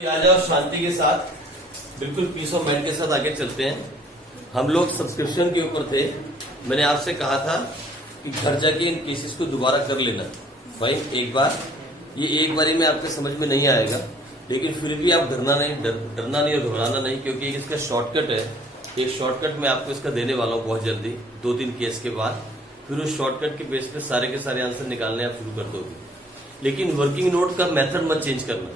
आ जाओ शांति के साथ, बिल्कुल पीस ऑफ माइंड के साथ आगे चलते हैं। हम लोग सब्सक्रिप्शन के ऊपर थे। मैंने आपसे कहा था कि घर जाके इन केसेस को दोबारा कर लेना। भाई एक बार ये एक बारी में आपके समझ में नहीं आएगा, लेकिन फिर भी आप डरना नहीं और घबराना नहीं, क्योंकि एक इसका शॉर्टकट है। एक शॉर्टकट मैं आपको इसका देने वाला हूँ बहुत जल्दी, 2-3 केस के बाद। फिर उस शॉर्टकट के बेस पे सारे के सारे आंसर निकालने आप शुरू कर दोगे। लेकिन वर्किंग नोट का मेथड मत चेंज करना।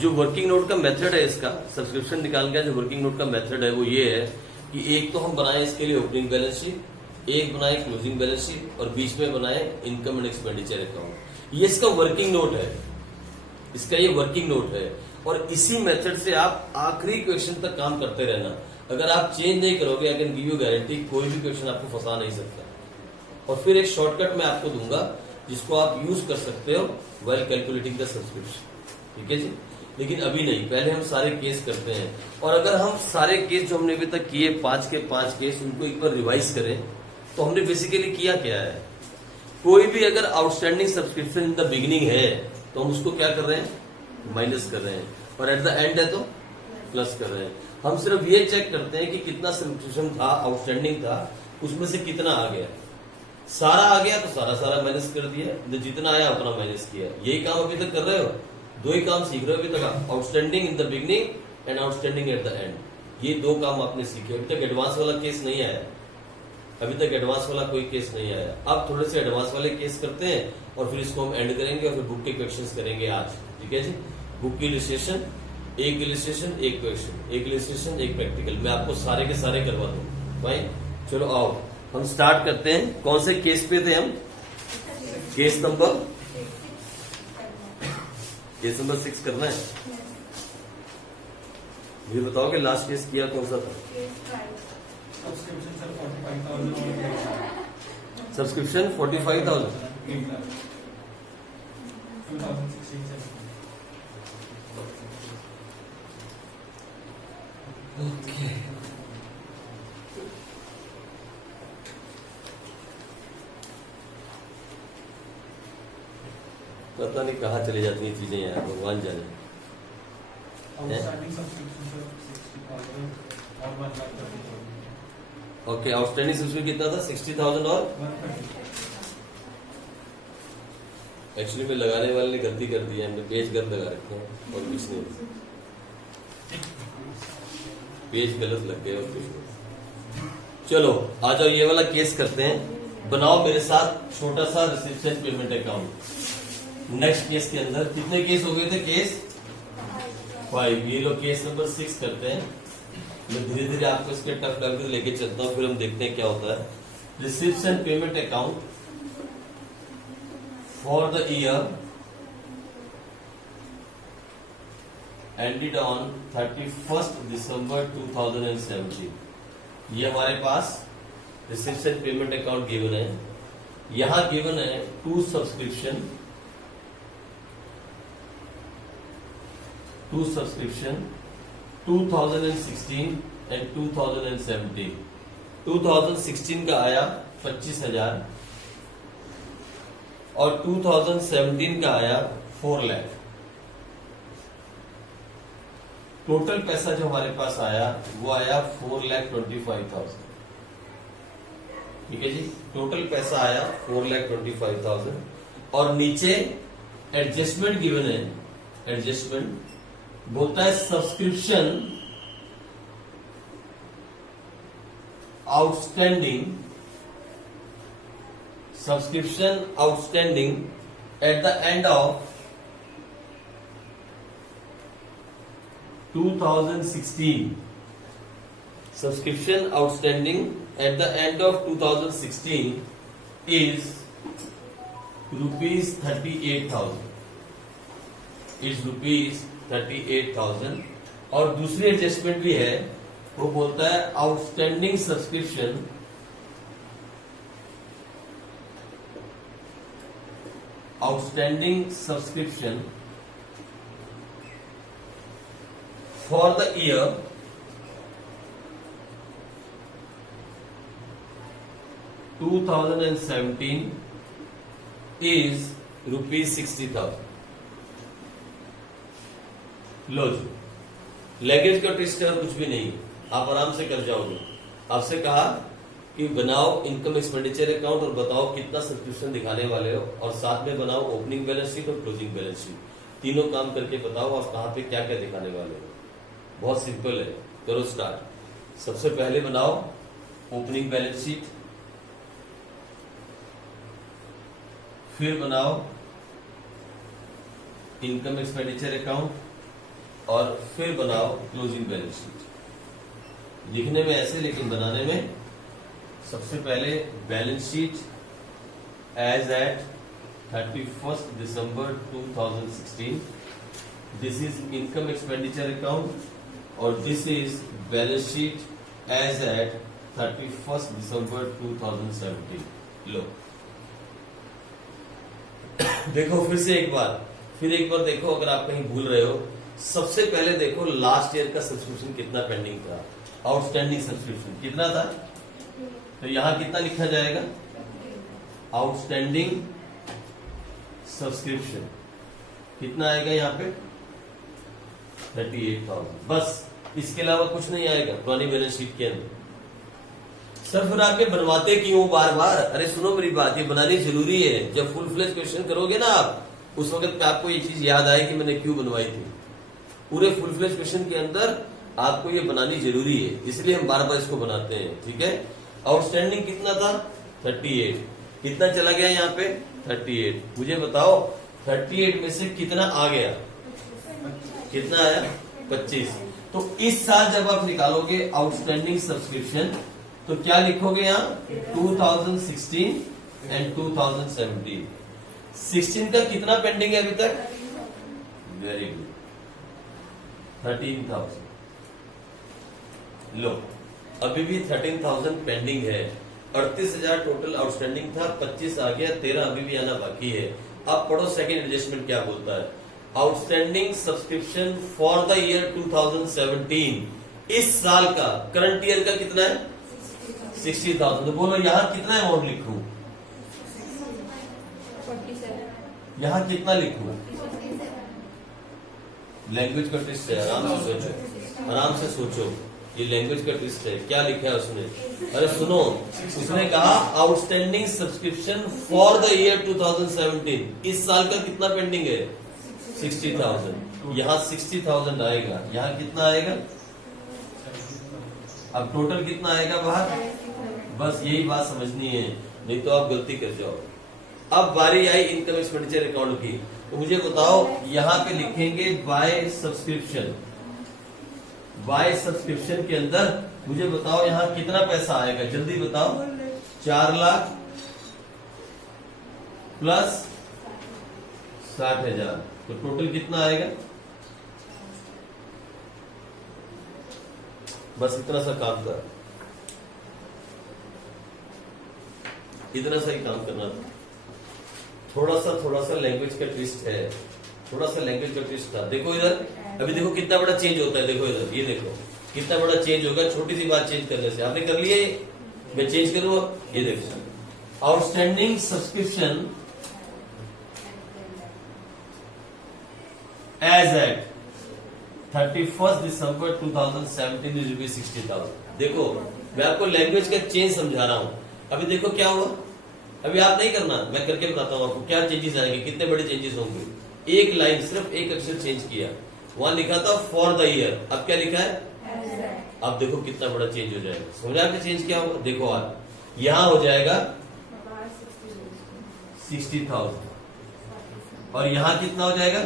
जो वर्किंग नोट का मेथड है इसका, सब्सक्रिप्शन निकालने का जो वर्किंग नोट का मेथड है वो ये है कि एक तो हम बनाए इसके लिए ओपनिंग बैलेंस शीट, एक बनाए क्लोजिंग बैलेंस शीट और बीच में बनाए इनकम एंड एक्सपेंडिचर अकाउंट। ये इसका वर्किंग नोट है, इसका ये वर्किंग नोट है। और इसी मेथड से आप आखिरी क्वेश्चन तक काम करते रहना। अगर आप चेंज नहीं करोगे, I can give you guarantee, कोई भी क्वेश्चन आपको फंसा नहीं सकता। और फिर एक शॉर्टकट मैं आपको दूंगा जिसको आप यूज कर सकते हो व्हाइल कैलकुलेटिंग द सब्सक्रिप्शन। ठीक है जी, लेकिन अभी नहीं, पहले हम सारे केस करते हैं। और अगर हम सारे केस जो हमने अभी तक किए 5 के 5 केस, उनको एक बार रिवाइज करें तो हमने बेसिकली किया क्या है। कोई भी अगर outstanding subscription in the beginning है तो हम उसको क्या कर रहे हैं, माइनस कर रहे हैं, और एट द एंड है तो प्लस कर रहे हैं। हम सिर्फ ये चेक करते हैं कि कितना सब्सक्रिप्शन था, आउटस्टैंडिंग था, उसमें से कितना आ गया। सारा आ गया तो सारा माइनस कर दिया, जितना आया उतना माइनस किया। यही काम अभी तक कर रहे हो, 2 ही काम सीख रहे हो अभी तक, outstanding in the beginning and outstanding at the end. ये 2 काम आपने सीखे। अभी तक एडवांस वाला केस नहीं आया, अभी तक एडवांस वाला कोई केस नहीं आया। अब थोड़े से एडवांस वाले केस करते हैं और फिर इसको हम एंड करेंगे और फिर बुक के क्वेश्चंस करेंगे आज। ठीक है जी, बुक की इलस्ट्रेशन, एक इलस्ट्रेशन एक क्वेश्चन, एक इलस्ट्रेशन एक प्रैक्टिकल, मैं आपको सारे के सारे करवा दूं। भाई चलो आओ हम स्टार्ट करते हैं। कौन से केस पे थे हम? केस नंबर 6 करना है। ये बताओ कि लास्ट केस किया कौन सा था? सब्सक्रिप्शन 45,000। ओके, पता नहीं कहाँ चली जाती हैं चीजें यार, भगवान जाने। ओके, आउटस्टैंडिंग सब्सक्रिप्शन कितना था? 60,000 और एक्चुअली में लगाने वाले ने गलती कर दी है, हमने पेज गलत लगा रखे हैं और कुछ नहीं, पेज गलत लग गए और कुछ नहीं। चलो आ जाओ, ये वाला केस करते हैं। बनाओ मेरे साथ छोटा सा reception payment account. Next case के अंदर कितने केस हो गए थे? केस 5। ये लोग केस नंबर 6 करते हैं। मैं धीरे धीरे आपको इसके टफ लेवल लेके चलता हूँ, फिर हम देखते हैं क्या होता है। Reception payment account for the year ended on 31st December 2017। ये हमारे पास रिसिप्शन पेमेंट अकाउंट गिवन है। यहां गिवन है 2 सब्सक्रिप्शन 2016 एंड 2017। 2016 का आया 25,000 और 2017 का आया 4 लाख। टोटल पैसा जो हमारे पास आया वो आया 4,25,000। ठीक है जी, टोटल पैसा आया 4,25,000। और नीचे एडजस्टमेंट गिवन है। एडजस्टमेंट बोलता है subscription outstanding at the end of 2016। Subscription outstanding at the end of 2016 is ₹38,000। Is ₹38,000। और दूसरी एडजस्टमेंट भी है, वो बोलता है outstanding subscription for the year (2017) is ₹60,000। लो जी, लैंग्वेज का ट्विस्ट है और कुछ भी नहीं है, आप आराम से कर जाओगे। आपसे कहा कि बनाओ इनकम एक्सपेंडिचर अकाउंट और बताओ कितना सब्सक्रिप्शन दिखाने वाले हो, और साथ में बनाओ ओपनिंग बैलेंस शीट और क्लोजिंग बैलेंस शीट। तीनों काम करके बताओ और कहां पे क्या क्या दिखाने वाले हो। बहुत सिंपल है, करो स्टार्ट। सबसे पहले बनाओ ओपनिंग बैलेंस शीट, फिर बनाओ इनकम एक्सपेंडिचर अकाउंट, और फिर बनाओ क्लोजिंग बैलेंस शीट। लिखने में ऐसे, लेकिन बनाने में सबसे पहले balance sheet as at 31 December 2016, this is income expenditure account, और this is balance sheet as at 31 December 2017। लो देखो फिर से एक बार, फिर एक बार देखो, अगर आप कहीं भूल रहे हो। सबसे पहले देखो लास्ट ईयर का सब्सक्रिप्शन कितना पेंडिंग था, आउटस्टैंडिंग सब्सक्रिप्शन कितना था, तो यहां कितना लिखा जाएगा, आउटस्टैंडिंग सब्सक्रिप्शन कितना आएगा यहाँ पे 38,000, बस इसके अलावा कुछ नहीं आएगा पुरानी बैलेंस शीट के अंदर। सर फिर आपके बनवाते क्यों बार बार? अरे सुनो मेरी बात, ये बनानी जरूरी है। जब फुल फ्लेज क्वेश्चन करोगे ना आप, उस वक्त पे आपको ये चीज याद आए कि मैंने क्यों बनवाई थी। पूरे फुल फ्लेज क्वेश्चन के अंदर आपको ये बनानी जरूरी है, इसलिए हम बार बार इसको बनाते हैं। ठीक है, आउटस्टैंडिंग कितना था 38, कितना चला गया यहाँ पे 38। मुझे बताओ 38 में से कितना आ गया, कितना आया 25। तो इस साल जब आप निकालोगे आउटस्टैंडिंग सब्सक्रिप्शन, तो क्या लिखोगे यहाँ 2016 एंड 2017। 16 का कितना पेंडिंग है अभी तक, वेरी गुड 13,000। लो अभी भी 13,000 पेंडिंग है। 38,000 टोटल आउटस्टैंडिंग था, 25 आ गया, 13 अभी भी आना बाकी है। अब पढ़ो सेकेंड एडजस्टमेंट क्या बोलता है। Outstanding subscription for the year 2017, इस साल का करंट ईयर का कितना है 60,000। तो बोलो यहाँ कितना अमाउंट लिखूं, यहाँ कितना लिखूं? लैंग्वेज का ट्विस्ट है, आराम से सोचो, आराम से सोचो। ये लैंग्वेज का ट्विस्ट है। क्या लिखा है उसने? अरे सुनो, उसने कहा outstanding subscription for the year 2017, इस साल का कितना पेंडिंग है 60,000। यहाँ 60,000 आएगा, यहाँ कितना आएगा, अब टोटल कितना आएगा बाहर। बस यही बात समझनी है, नहीं तो आप गलती कर जाओ। अब बारी आई इनकम एक्सपेंडिचर अकाउंट की, तो मुझे बताओ यहाँ पे लिखेंगे बाय सब्सक्रिप्शन। बाय सब्सक्रिप्शन के अंदर मुझे बताओ यहाँ कितना पैसा आएगा, जल्दी बताओ। 4 लाख प्लस 60,000, तो टोटल कितना आएगा? बस इतना सा काम कर, इतना सा ही काम करना था। थोड़ा सा लैंग्वेज का ट्विस्ट है, थोड़ा सा लैंग्वेज का ट्विस्ट था। देखो इधर, अभी देखो कितना बड़ा चेंज होता है। देखो इधर, ये देखो कितना बड़ा चेंज होगा छोटी सी बात चेंज करने से। आपने कर लिया, मैं चेंज करूँ, ये देखो outstanding subscription as at 31 December 2017 is rupees 60,000। देखो मैं आपको लैंग्वेज का चेंज समझा रहा हूं। अभी देखो क्या हुआ, अभी आप नहीं करना, मैं करके बताता हूं आपको क्या चेंजेस आएंगे, कितने बड़े चेंजेस होंगे। एक लाइन, सिर्फ एक अक्षर चेंज किया, वहां लिखा था फॉर द ईयर, अब क्या लिखा है। अब देखो कितना बड़ा चेंज हो जाएगा, समझा आपने चेंज क्या होगा। देखो आज यहां हो जाएगा 60,000, और यहां कितना हो जाएगा,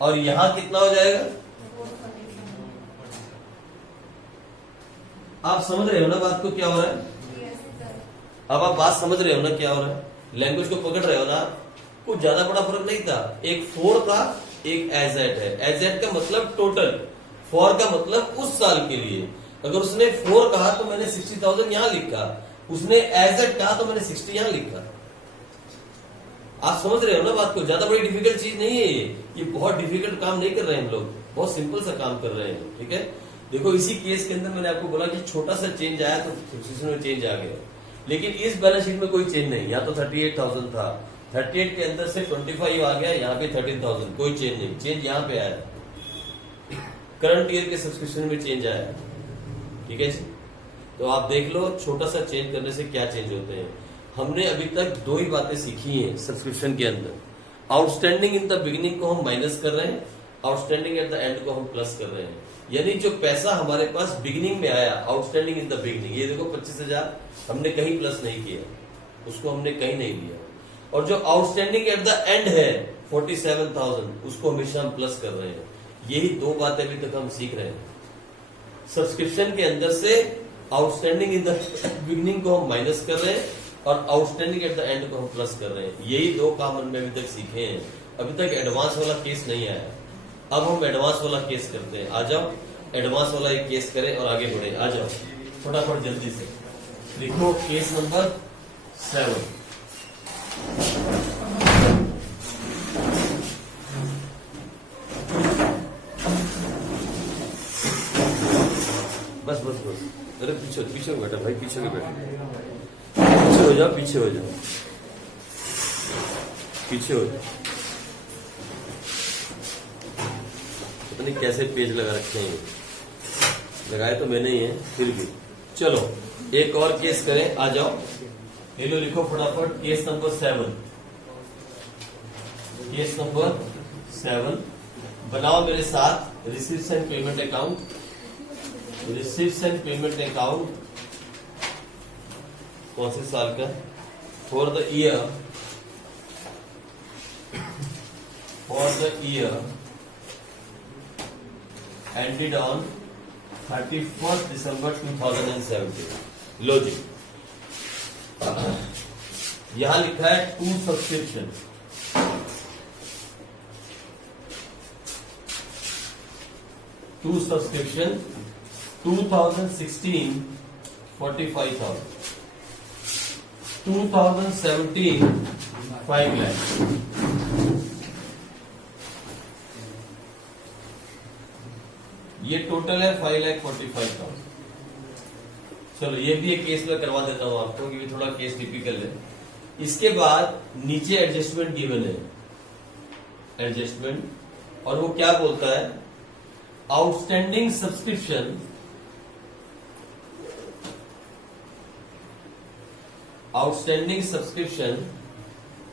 और यहां कितना हो जाएगा। आप समझ रहे हो ना बात को, क्या हो रहा है। अब आप बात समझ रहे हो ना क्या हो रहा है, लैंग्वेज को पकड़ रहे हो ना। कुछ ज्यादा बड़ा फर्क नहीं था, एक फॉर था, एक एज एट है। एज एट का मतलब टोटल, फॉर का मतलब उस साल के लिए। अगर उसने फॉर कहा तो मैंने 60,000 यहां लिखा, उसने एज एट कहा तो मैंने 60 यहां लिखा। आप समझ रहे हो ना बात को, ज्यादा बड़ी डिफिकल्ट चीज नहीं है ये बहुत डिफिकल्ट काम नहीं कर रहे हैं हम लोग, बहुत सिंपल सा काम कर रहे हैं। ठीक है, देखो इसी केस के अंदर मैंने आपको बोला कि छोटा सा चेंज आया तो सब्सक्रिप्शन में चेंज आ गया, लेकिन इस बैलेंस शीट में कोई चेंज नहीं। यहाँ तो 38,000 था, 38 के अंदर से 25 आ गया, यहाँ पे 13,000, कोई चेंज नहीं, चेंज यहाँ पे आया, करंट ईयर के सब्सक्रिप्शन में चेंज आया। ठीक है जी, तो आप देख लो छोटा सा चेंज करने से क्या चेंज होते हैं। हमने अभी तक दो ही बातें सीखी हैं सब्सक्रिप्शन के अंदर। आउटस्टैंडिंग इन द बिगिनिंग को हम माइनस कर रहे हैं, आउटस्टैंडिंग एट द एंड को हम प्लस कर रहे हैं। यानी जो पैसा हमारे पास बिगिनिंग में आया, आउटस्टैंडिंग इन द बिगिनिंग, ये देखो 25,000 हमने कहीं प्लस नहीं किया, उसको हमने कहीं नहीं लिया। और जो आउटस्टैंडिंग एट द एंड है 47,000, उसको हमेशा हम प्लस कर रहे हैं। यही दो बातें अभी तक हम सीख रहे हैं। सब्सक्रिप्शन के अंदर से आउटस्टैंडिंग इन द बिगिनिंग को हम माइनस कर रहे हैं और आउटस्टैंडिंग एट द एंड को हम प्लस कर रहे हैं। यही दो काम हमने अभी तक सीखे हैं। अभी तक एडवांस वाला केस नहीं आया, अब हम एडवांस वाला केस करते हैं। आ जाओ, एडवांस वाला एक केस करें और आगे बढ़े। आ जाओ फटाफट जल्दी से, देखो केस नंबर 7। बस बस बस, अरे पीछे पीछे बैठा भाई, पीछे के बैठा, पीछे हो जाओ, पीछे हो जाओ, पीछे हो जाओ। पता नहीं कैसे पेज लगा रखे हैं, लगाए तो मैंने ही है, फिर भी चलो एक और केस करें। आ जाओ, ये लो लिखो फटाफट, केस नंबर 7। केस नंबर 7 बनाओ मेरे साथ। Receives and payment account, receives and payment account कौन से साल का? For the year ended on 31st December 2017। लो जी, यहां लिखा है to subscription. To subscription 2016 45,000, 2017 5 lakh. ये टोटल है 5,45,000। चलो ये भी एक केस में करवा देता हूं आपको, क्योंकि थोड़ा केस टिपिकल है। इसके बाद नीचे एडजस्टमेंट गिवन है, एडजस्टमेंट, और वो क्या बोलता है? Outstanding subscription, outstanding subscription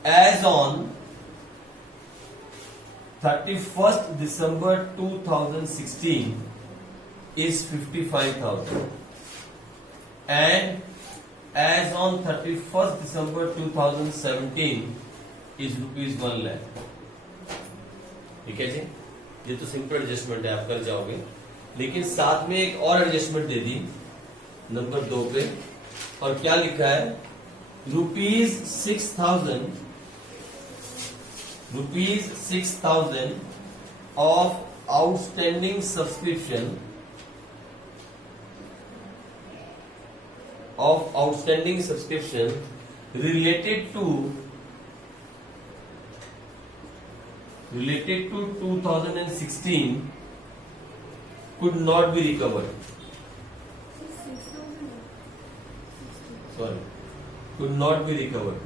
as on 31st December 2016 is 55,000 and as on 31st December 2017 is rupees 1 lakh। ठीक है जी, ये तो सिंपल एडजस्टमेंट है, आप कर जाओगे। लेकिन साथ में एक और एडजस्टमेंट दे दी नंबर 2 पे, और क्या लिखा है? Rupees 6,000 of outstanding subscription related to 2016 could not be recovered। Sorry, could not be recovered,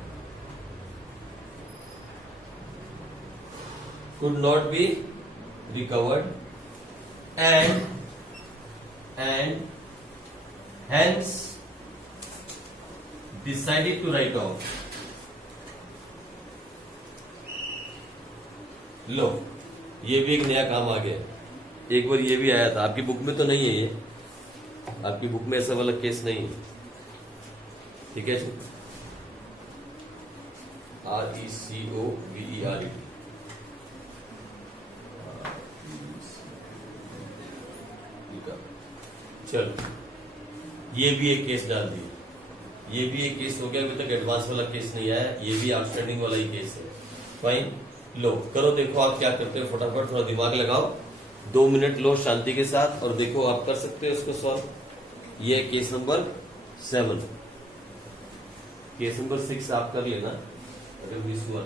could not be recovered and hence decided to write off। लो, ये भी एक नया काम आ गया। एक बार ये भी आया था, आपकी बुक में तो नहीं है, ये आपकी बुक में ऐसा वाला केस नहीं है। ठीक है, RECOVERED। चलो ये भी एक केस डाल दिया, ये भी एक केस हो गया। अभी तक एडवांस वाला केस नहीं आया, ये भी आउटस्टैंडिंग वाला ही केस है। फाइन, लो करो, देखो आप क्या करते हो, फटाफट थोड़ा दिमाग लगाओ, 2 मिनट लो शांति के साथ और देखो आप कर सकते हो इसको सॉल्व। ये केस नंबर 7, केस नंबर 6 आप कर लेना अगर मिस हुआ।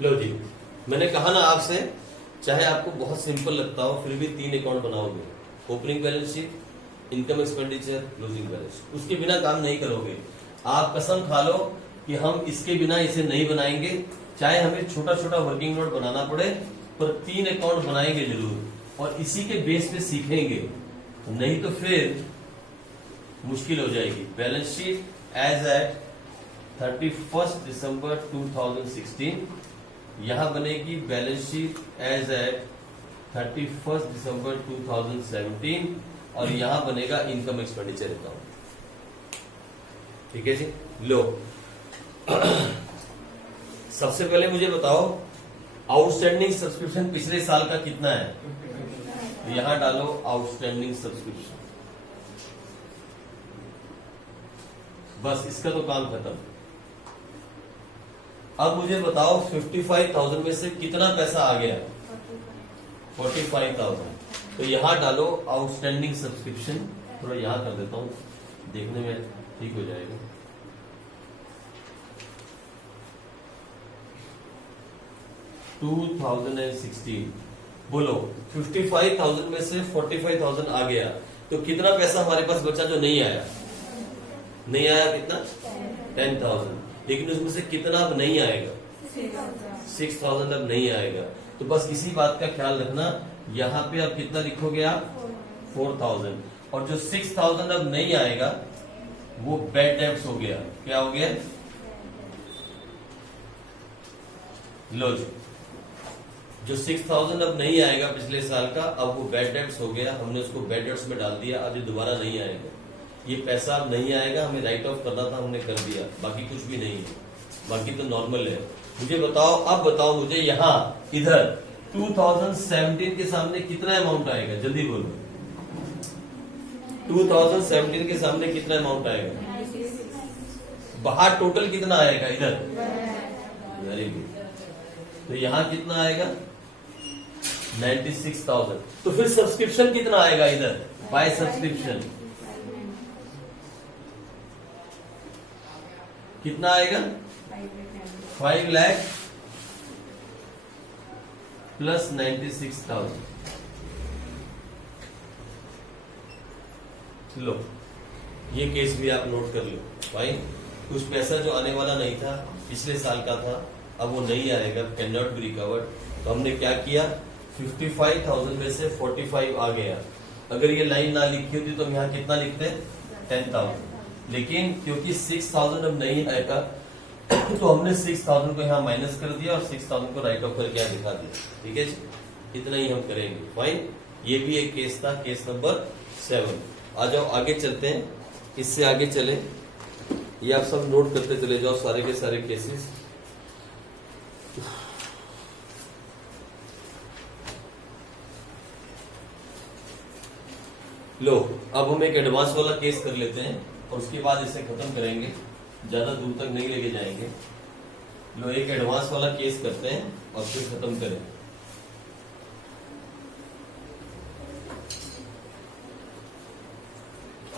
लो जी, मैंने कहा ना आपसे, चाहे आपको बहुत सिंपल लगता हो फिर भी 3 अकाउंट बनाओगे। Opening balance sheet, income expenditure, closing balance. उसके बिना काम नहीं करोगे। आप कसम खा लो कि हम इसके बिना इसे नहीं बनाएंगे, चाहे हमें छोटा छोटा वर्किंग नोट बनाना पड़े, पर 3 अकाउंट बनाएंगे जरूर, और इसी के बेस पे सीखेंगे, नहीं तो फिर मुश्किल हो जाएगी। Balance sheet as at 31 December 2016, यहां बनेगी balance sheet as at 31 December 2017, और यहां बनेगा इनकम एक्सपेंडिचर अकाउंट। ठीक है जी। लो सबसे पहले मुझे बताओ आउटस्टैंडिंग सब्सक्रिप्शन पिछले साल का कितना है? तो यहां डालो आउटस्टैंडिंग सब्सक्रिप्शन, बस इसका तो काम खत्म। अब मुझे बताओ 55,000 में से कितना पैसा आ गया? 45,000। तो यहां डालो आउटस्टैंडिंग सब्सक्रिप्शन, थोड़ा यहां कर देता हूं, देखने में ठीक हो जाएगा। बोलो 55,000 में से 45,000 आ गया, तो कितना पैसा हमारे पास बचा जो नहीं आया? नहीं आया कितना? 10,000। लेकिन उसमें से कितना अब नहीं आएगा? 6,000 अब नहीं आएगा। तो बस इसी बात का ख्याल रखना, यहाँ पे अब कितना लिखोगे आप? 4,000। और जो 6,000 अब नहीं आएगा वो बैड डेब्ट्स हो गया। क्या हो गया? लो जी, जो 6,000 अब नहीं आएगा पिछले साल का, अब वो बैड डेब्ट्स हो गया, हमने उसको बैड डेब्ट्स में डाल दिया। अब ये दोबारा नहीं आएगा, ये पैसा अब नहीं आएगा, हमें राइट ऑफ करना था, हमने कर दिया, बाकी कुछ भी नहीं है, बाकी तो नॉर्मल है। मुझे बताओ, अब बताओ मुझे, यहाँ इधर 2017 के सामने कितना अमाउंट आएगा? जल्दी बोलो, 2017 के सामने कितना अमाउंट आएगा? बाहर टोटल कितना आएगा? इधर वेरी गुड। तो यहाँ कितना आएगा? 96,000। तो फिर सब्सक्रिप्शन कितना आएगा इधर? बाय सब्सक्रिप्शन कितना आएगा? 5 लाख प्लस 96,000। लो ये केस भी आप नोट कर लो। भाई कुछ पैसा जो आने वाला नहीं था, पिछले साल का था, अब वो नहीं आएगा, कैन नॉट बी रिकवर्ड। तो हमने क्या किया? 55,000 में से 45 आ गया। अगर ये लाइन ना लिखी होती तो हम यहाँ कितना लिखते? 10,000। लेकिन क्योंकि 6,000 अब नहीं आएगा तो हमने 6,000 को यहाँ माइनस कर दिया और 6,000 को राइट ऑफ करके यहाँ दिखा दिया। ठीक है जी, इतना ही हम करेंगे। फाइन, ये भी एक केस था, केस नंबर 7। आ जाओ आगे चलते हैं, इससे आगे चले, ये आप सब नोट करते चले जाओ सारे के सारे केसेस। लो अब हम एक एडवांस वाला केस कर लेते हैं और उसके बाद इसे खत्म करेंगे, ज्यादा दूर तक नहीं लेके जाएंगे। लो एक एडवांस वाला केस करते हैं और फिर खत्म करें।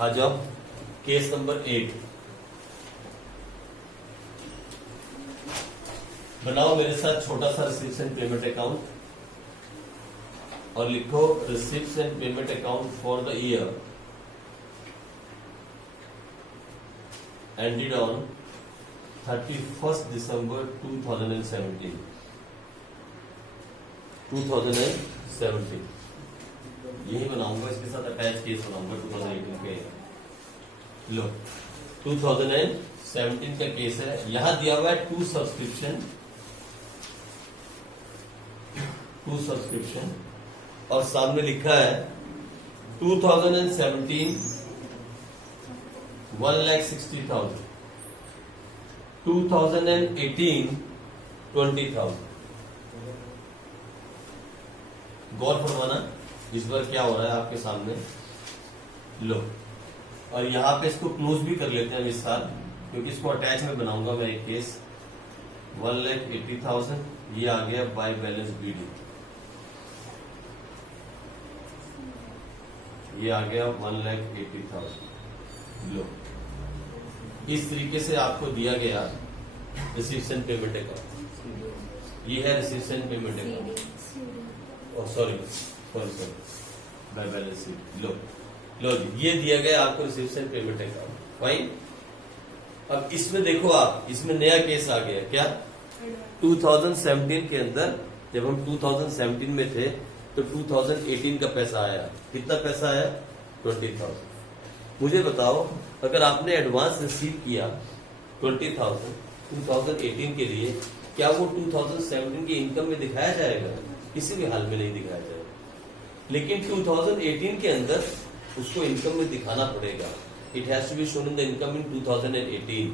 आ जाओ, केस नंबर 8 बनाओ मेरे साथ छोटा सा रिसीप्ट्स एंड पेमेंट अकाउंट और लिखो receipts and payment account for the year ended on 31st December 2017. 2017 यही बनाऊंगा, इसके साथ अटैच केस बनाऊंगा 2018 के। लो 2017 का केस है, यहां दिया हुआ है टू सब्सक्रिप्शन और सामने लिखा है 2017 1,60,000, 2018 20,000। गौर फरमाना इस बार क्या हो रहा है आपके सामने। लो और यहां पे इसको क्लोज भी कर लेते हैं इस साल, क्योंकि इसको अटैच में बनाऊंगा मैं एक केस। 1,80,000 ये आ गया बाय बैलेंस बीडी, ये आ गया 1,80,000। लो इस तरीके से आपको दिया गया रिसीप्शन पेमेंट अकाउंट, ये है रिसीप्शन पेमेंट अकाउंट, और सॉरी बाय बैलेंस शीट। लो लो जी, ये दिया गया आपको रिसीप्शन पेमेंट अकाउंट। फाइन। अब इसमें देखो आप, इसमें नया केस आ गया क्या? 2017 के अंदर जब हम 2017 में थे तो 2018 का पैसा आया। कितना पैसा आया? 20,000। मुझे बताओ, अगर आपने एडवांस रिसीव किया 20,000 2018 के लिए, क्या वो 2017 की इनकम में दिखाया जाएगा? किसी भी हाल में नहीं दिखाया जाएगा। लेकिन 2018 के अंदर उसको इनकम में दिखाना पड़ेगा। It has to be shown in the income in 2018।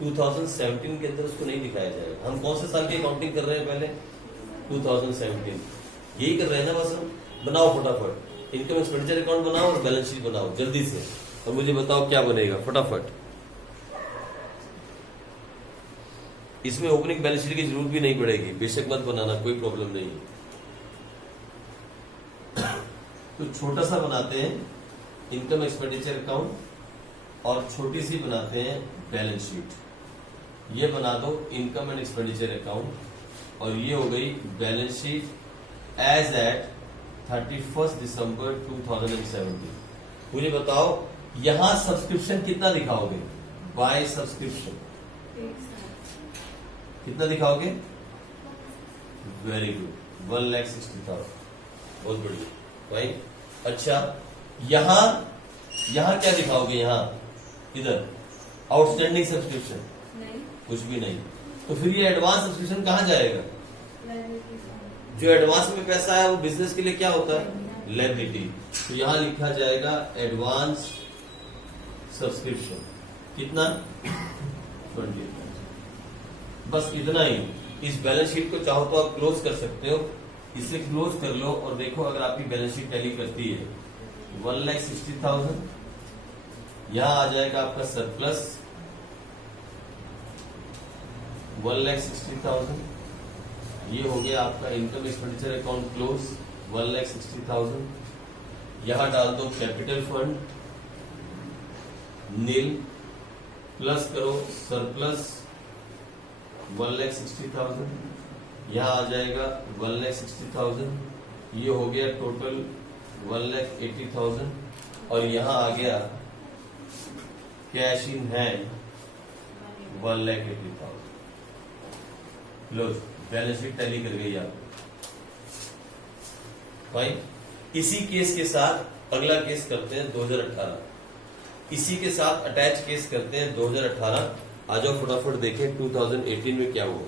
2017 के अंदर उसको नहीं दिखाया जाएगा। हम कौन से साल की अकाउंटिंग कर रहे हैं? पहले 2017। यही कर रहे हैं ना बस हम। बनाओ फटाफट, इनकम एक्सपेंडिचर अकाउंट बनाओ और बैलेंस शीट बनाओ जल्दी से, और मुझे बताओ क्या बनेगा फटाफट। इसमें ओपनिंग बैलेंस शीट की जरूरत भी नहीं पड़ेगी, बेशक मत बनाना, कोई प्रॉब्लम नहीं है। तो छोटा सा बनाते हैं इनकम एक्सपेंडिचर अकाउंट और छोटी सी बनाते हैं बैलेंस शीट। ये बना दो इनकम एंड एक्सपेंडिचर अकाउंट और ये हो गई balance sheet as at 31 December 2017। मुझे बताओ यहां सब्सक्रिप्शन कितना दिखाओगे? बाय सब्सक्रिप्शन कितना दिखाओगे? Very good, 1,60,000। बहुत बढ़िया भाई। अच्छा, यहां क्या दिखाओगे? यहां इधर आउटस्टैंडिंग सब्सक्रिप्शन कुछ भी नहीं। तो फिर ये एडवांस सब्सक्रिप्शन कहां जाएगा? जो एडवांस में पैसा है वो बिजनेस के लिए क्या होता है? लायबिलिटी। तो यहां लिखा जाएगा एडवांस सब्सक्रिप्शन। कितना? 20,000। बस इतना ही। इस बैलेंस शीट को चाहो तो आप क्लोज कर सकते हो। इसे क्लोज कर लो और देखो अगर आपकी बैलेंस शीट टैली करती है 1,60,000। यहां आ जाएगा आपका सरप्लस 1,60,000। ये हो गया आपका इनकम एक्सपेंडिचर अकाउंट क्लोज 1,60,000। यहां डाल दो कैपिटल फंड नील, प्लस करो सरप्लस 1,60,000। यहां आ जाएगा 1,60,000। ये हो गया टोटल 1,80,000 और यहां आ गया cash in hand 1,80,000। Low balance sheet tally कर गई आप। फाइन। इसी केस के साथ अगला केस करते हैं 2018। इसी के साथ अटैच केस करते हैं 2018। आ जाओ फटाफट देखें 2018 में क्या हुआ।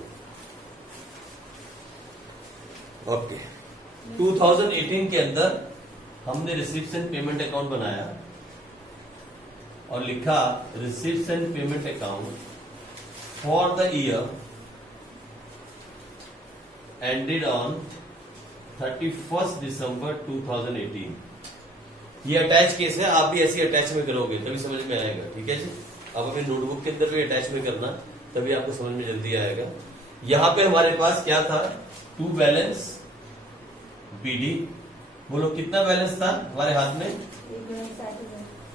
ओके, 2018 के अंदर हमने रिसीप्शन पेमेंट अकाउंट बनाया और लिखा reception payment account for the year ended on 31 December 2018। ये अटैच केस है, आप भी ऐसी अटैच में करोगे तभी समझ में आएगा। ठीक है जी, आप अपने नोटबुक के अंदर भी अटैच में करना, तभी आपको समझ में जल्दी आएगा। यहां पे हमारे पास क्या था? To balance BD. बोलो कितना बैलेंस था हमारे हाथ में?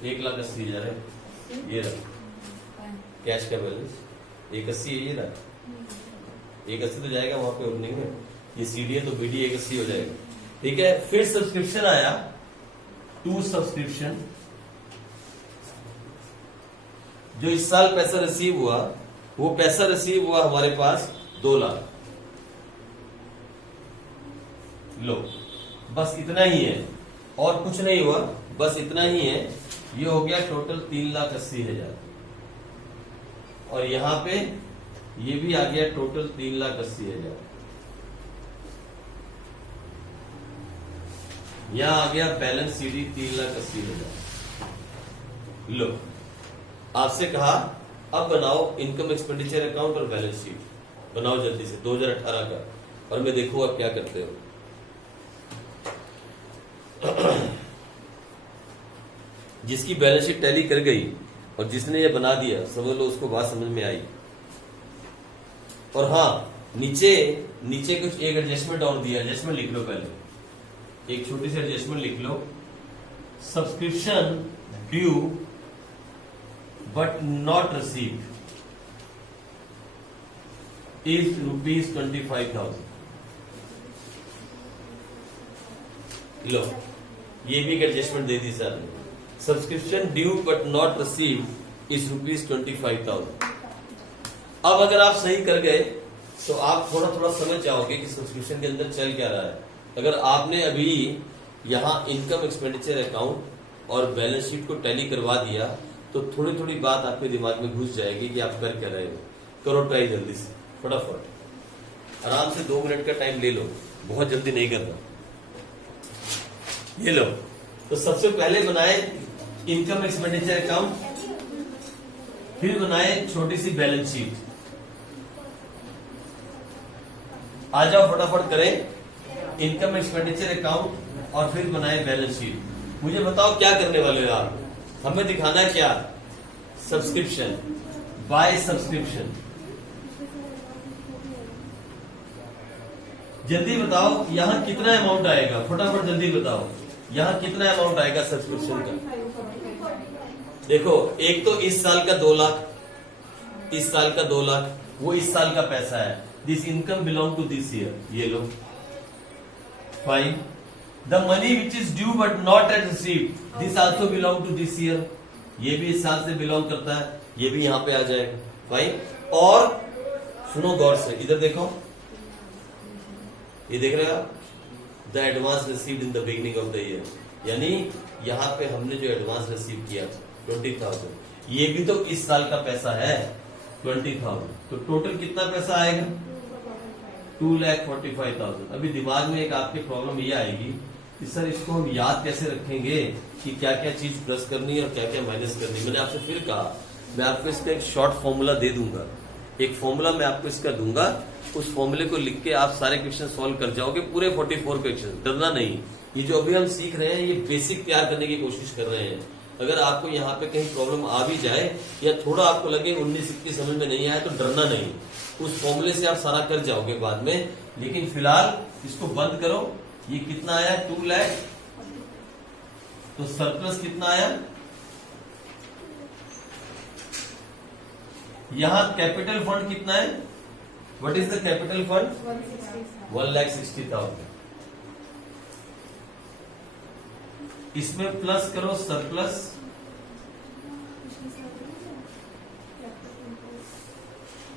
1,80,000 है। ये रहा कैश का बैलेंस 1,80 है। ये रहा 1,80 तो जाएगा वहां पे ओपनिंग में। ये सीडी है तो बीडी 1,80 हो जाएगा। ठीक है, फिर सब्सक्रिप्शन आया, टू सब्सक्रिप्शन। जो इस साल पैसा रिसीव हुआ, वो पैसा रिसीव हुआ हमारे पास 2 लाख। लो बस इतना ही है और कुछ नहीं हुआ, बस इतना ही है। ये हो गया टोटल 3,80,000 और यहां पे ये भी आ गया टोटल 3,80,000। यहां आ गया बैलेंस सीडी 3,80,000। लो आपसे कहा अब बनाओ इनकम एक्सपेंडिचर अकाउंट और बैलेंस शीट बनाओ जल्दी से 2018 का, और मैं देखूं आप क्या करते हो। जिसकी बैलेंस शीट टैली कर गई और जिसने ये बना दिया, समझ लो उसको बात समझ में आई। और हाँ, नीचे कुछ एक एडजस्टमेंट और दिया, एडजस्टमेंट लिख लो पहले, एक छोटी सी एडजस्टमेंट लिख लो। Subscription due but not receive is ₹25,000। लो ये भी एक एडजस्टमेंट दे दी सर ने। Subscription due but not receive is ₹25,000। अब अगर आप सही कर गए तो आप थोड़ा थोड़ा समझ जाओगे कि सब्सक्रिप्शन के अंदर चल क्या रहा है। अगर आपने अभी यहाँ इनकम एक्सपेंडिचर अकाउंट और बैलेंस शीट को टैली करवा दिया तो थोड़ी थोड़ी बात आपके दिमाग में घुस जाएगी कि आप कर क्या रहे हो। करो ट्राई जल्दी से, फटाफट, आराम से 2 मिनट का टाइम ले लो, बहुत जल्दी नहीं करना। ये लो, तो सबसे पहले बनाए इनकम एक्सपेंडिचर अकाउंट, फिर बनाए छोटी सी बैलेंस शीट। आ जाओ फटाफट करें इनकम एक्सपेंडिचर अकाउंट और फिर बनाए बैलेंस शीट। मुझे बताओ क्या करने वाले हो आप? हमें दिखाना है क्या? Subscription, by subscription. जल्दी बताओ यहां कितना अमाउंट आएगा, फटाफट जल्दी बताओ यहां कितना अमाउंट आएगा सब्सक्रिप्शन का। देखो, एक तो इस साल का 2 लाख, इस साल का 2 लाख, वो इस साल का पैसा है। This income belong to this year, ये लो। Fine, the money which is due but not at received, this also belong to this year, ये भी इस साल से बिलोंग करता है, ये भी यहां पे आ जाएगा। फाइन, और सुनो गौर से, इधर देखो, ये देख रहे हो आप, the advance received in the beginning of the year, यानी यहां पे हमने जो एडवांस रिसीव किया 20,000, ये भी तो इस साल का पैसा है 20,000। तो टोटल कितना पैसा आएगा? 2,45,000। अभी दिमाग में एक आपके प्रॉब्लम ये आएगी कि सर इसको हम याद कैसे रखेंगे कि क्या क्या चीज प्लस करनी है और क्या क्या माइनस करनी है। मैंने आपसे फिर कहा, मैं आपको इसका एक शॉर्ट फॉर्मूला दे दूंगा, एक फॉर्मूला मैं आपको इसका दूंगा, उस फॉर्मूले को लिख के आप सारे क्वेश्चन सॉल्व कर जाओगे, पूरे 44 क्वेश्चन। डरना नहीं, ये जो अभी हम सीख रहे हैं ये बेसिक तैयार करने की कोशिश कर रहे हैं। अगर आपको यहाँ पे कहीं प्रॉब्लम आ भी जाए या थोड़ा आपको लगे 19-21 समझ में नहीं आया तो डरना नहीं, उस फॉर्मूले से आप सारा कर जाओगे बाद में। लेकिन फिलहाल इसको बंद करो। ये कितना आया? 2 लाख। तो सरप्लस कितना आया? यहां कैपिटल फंड कितना है? What is the capital fund? 1,60,000। इसमें प्लस करो सरप्लस,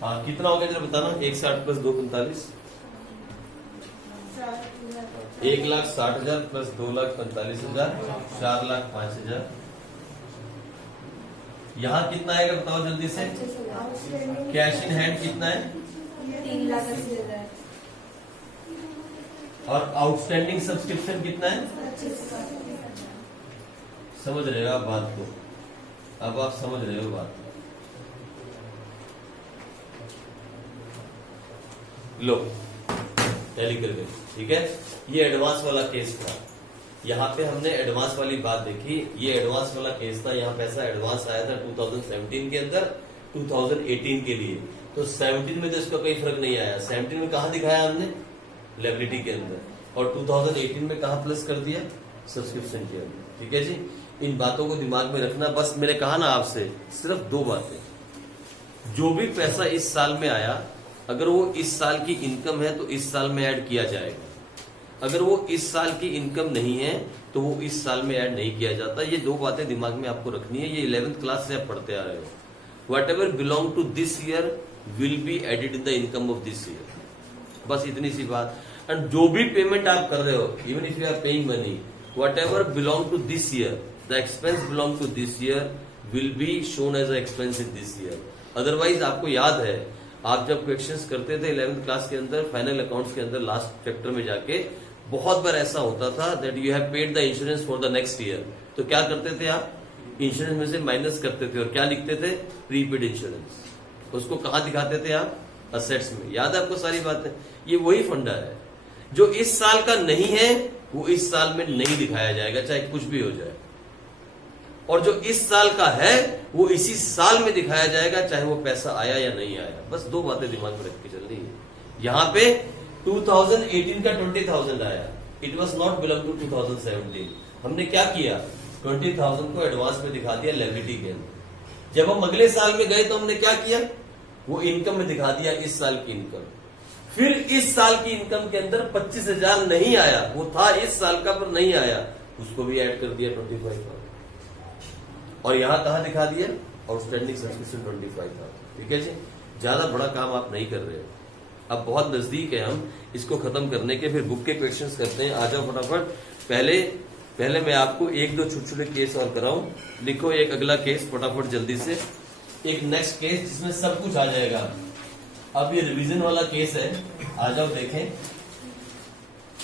हाँ कितना हो गया जरा बताना। 1,60 प्लस 2,45, 1,60,000 प्लस 2,45,000, 4,05,000। यहाँ कितना आएगा बताओ जल्दी से। कैश इन हैंड कितना है? 3,80,000। और आउटस्टैंडिंग सब्सक्रिप्शन कितना है? समझ रहे हो आप बात को? अब आप समझ रहे हो बात। लो टैली कर गए, ठीक है। ये एडवांस वाला केस था, यहाँ पे हमने एडवांस वाली बात देखी। ये एडवांस वाला केस था, यहाँ पैसा एडवांस आया था 2017 के अंदर 2018 के लिए। तो 17 में तो इसका कोई फर्क नहीं आया। 17 में कहा दिखाया हमने? लायबिलिटी के अंदर। और 2018 में कहा प्लस कर दिया? सब्सक्रिप्शन के अंदर। ठीक है जी, इन बातों को दिमाग में रखना। बस मैंने कहा ना आपसे, सिर्फ 2 बातें। जो भी पैसा इस साल में आया, अगर वो इस साल की इनकम है तो इस साल में ऐड किया जाएगा। अगर वो इस साल की इनकम नहीं है तो वो इस साल में ऐड नहीं किया जाता। ये 2 बातें दिमाग में आपको रखनी है। ये 11th क्लास से आप पढ़ते आ रहे हो। Whatever belong to this year will be added in the income of this year. बस इतनी सी बात। एंड जो भी पेमेंट आप कर रहे हो, even if you are paying money, whatever belong to this year, the expense belong to this year will be shown as a expense in this year. Otherwise आपको याद है, आप जब क्वेश्चंस करते थे 11th क्लास के अंदर, final accounts के अंदर लास्ट चैप्टर में जाके, बहुत बार ऐसा होता था that you have paid the insurance for the next year. तो क्या करते थे आप? इंश्योरेंस में से माइनस करते थे और क्या लिखते थे? Prepaid insurance. उसको कहां दिखाते थे आप? असेट्स में। याद है आपको सारी बातें? ये वही फंडा है। जो इस साल का नहीं है वो इस साल में नहीं दिखाया जाएगा, चाहे कुछ भी हो जाए। और जो इस साल का है वो इसी साल में दिखाया जाएगा, चाहे वो पैसा आया या नहीं आया। बस 2 बातें दिमाग में रख के चलनी है। यहां पे 2018 का 20,000 आया, it was not belong to 2017। हमने क्या किया? 20,000 को एडवांस में दिखा दिया लायबिलिटी के अंदर। जब हम अगले साल में गए तो हमने क्या किया? वो इनकम में दिखा दिया इस साल की इनकम। फिर इस साल की इनकम के अंदर 25,000 नहीं आया, वो था इस साल का पर नहीं आया, उसको भी ऐड कर दिया 25,000। और यहाँ कहाँ दिखा दिया, आउटस्टैंडिंग सब्सक्रिप्शन 25,000। ठीक है जी, ज्यादा बड़ा काम आप नहीं कर रहे हो, अब बहुत नजदीक है हम इसको खत्म करने के। फिर बुक के क्वेश्चंस करते हैं, आ जाओ फटाफट। पहले मैं आपको एक दो छोटे छोटे केस और कराऊं। लिखो एक अगला केस फटाफट जल्दी से, एक नेक्स्ट केस जिसमें सब कुछ आ जाएगा। अब ये रिवीजन वाला केस है, आ जाओ देखें।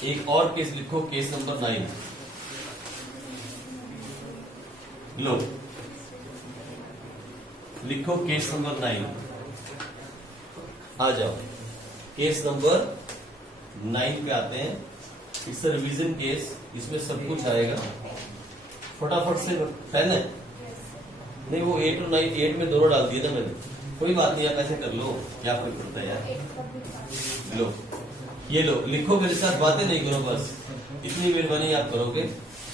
एक और केस लिखो, केस नंबर 9। लो लिखो केस नंबर 9, आ जाओ। केस नंबर 9 पे आते हैं। इट्स रिवीजन केस, इसमें सब कुछ आएगा। फटाफट से पेन है नहीं, वो 8 और 9, 8 में दोनों डाल दिए ना मैंने, कोई बात नहीं, आप ऐसे कर लो, क्या फर्क पड़ता है यार। लो ये लो, लिखो मेरे साथ, बातें नहीं करो बस, इतनी मेहरबानी आप करोगे।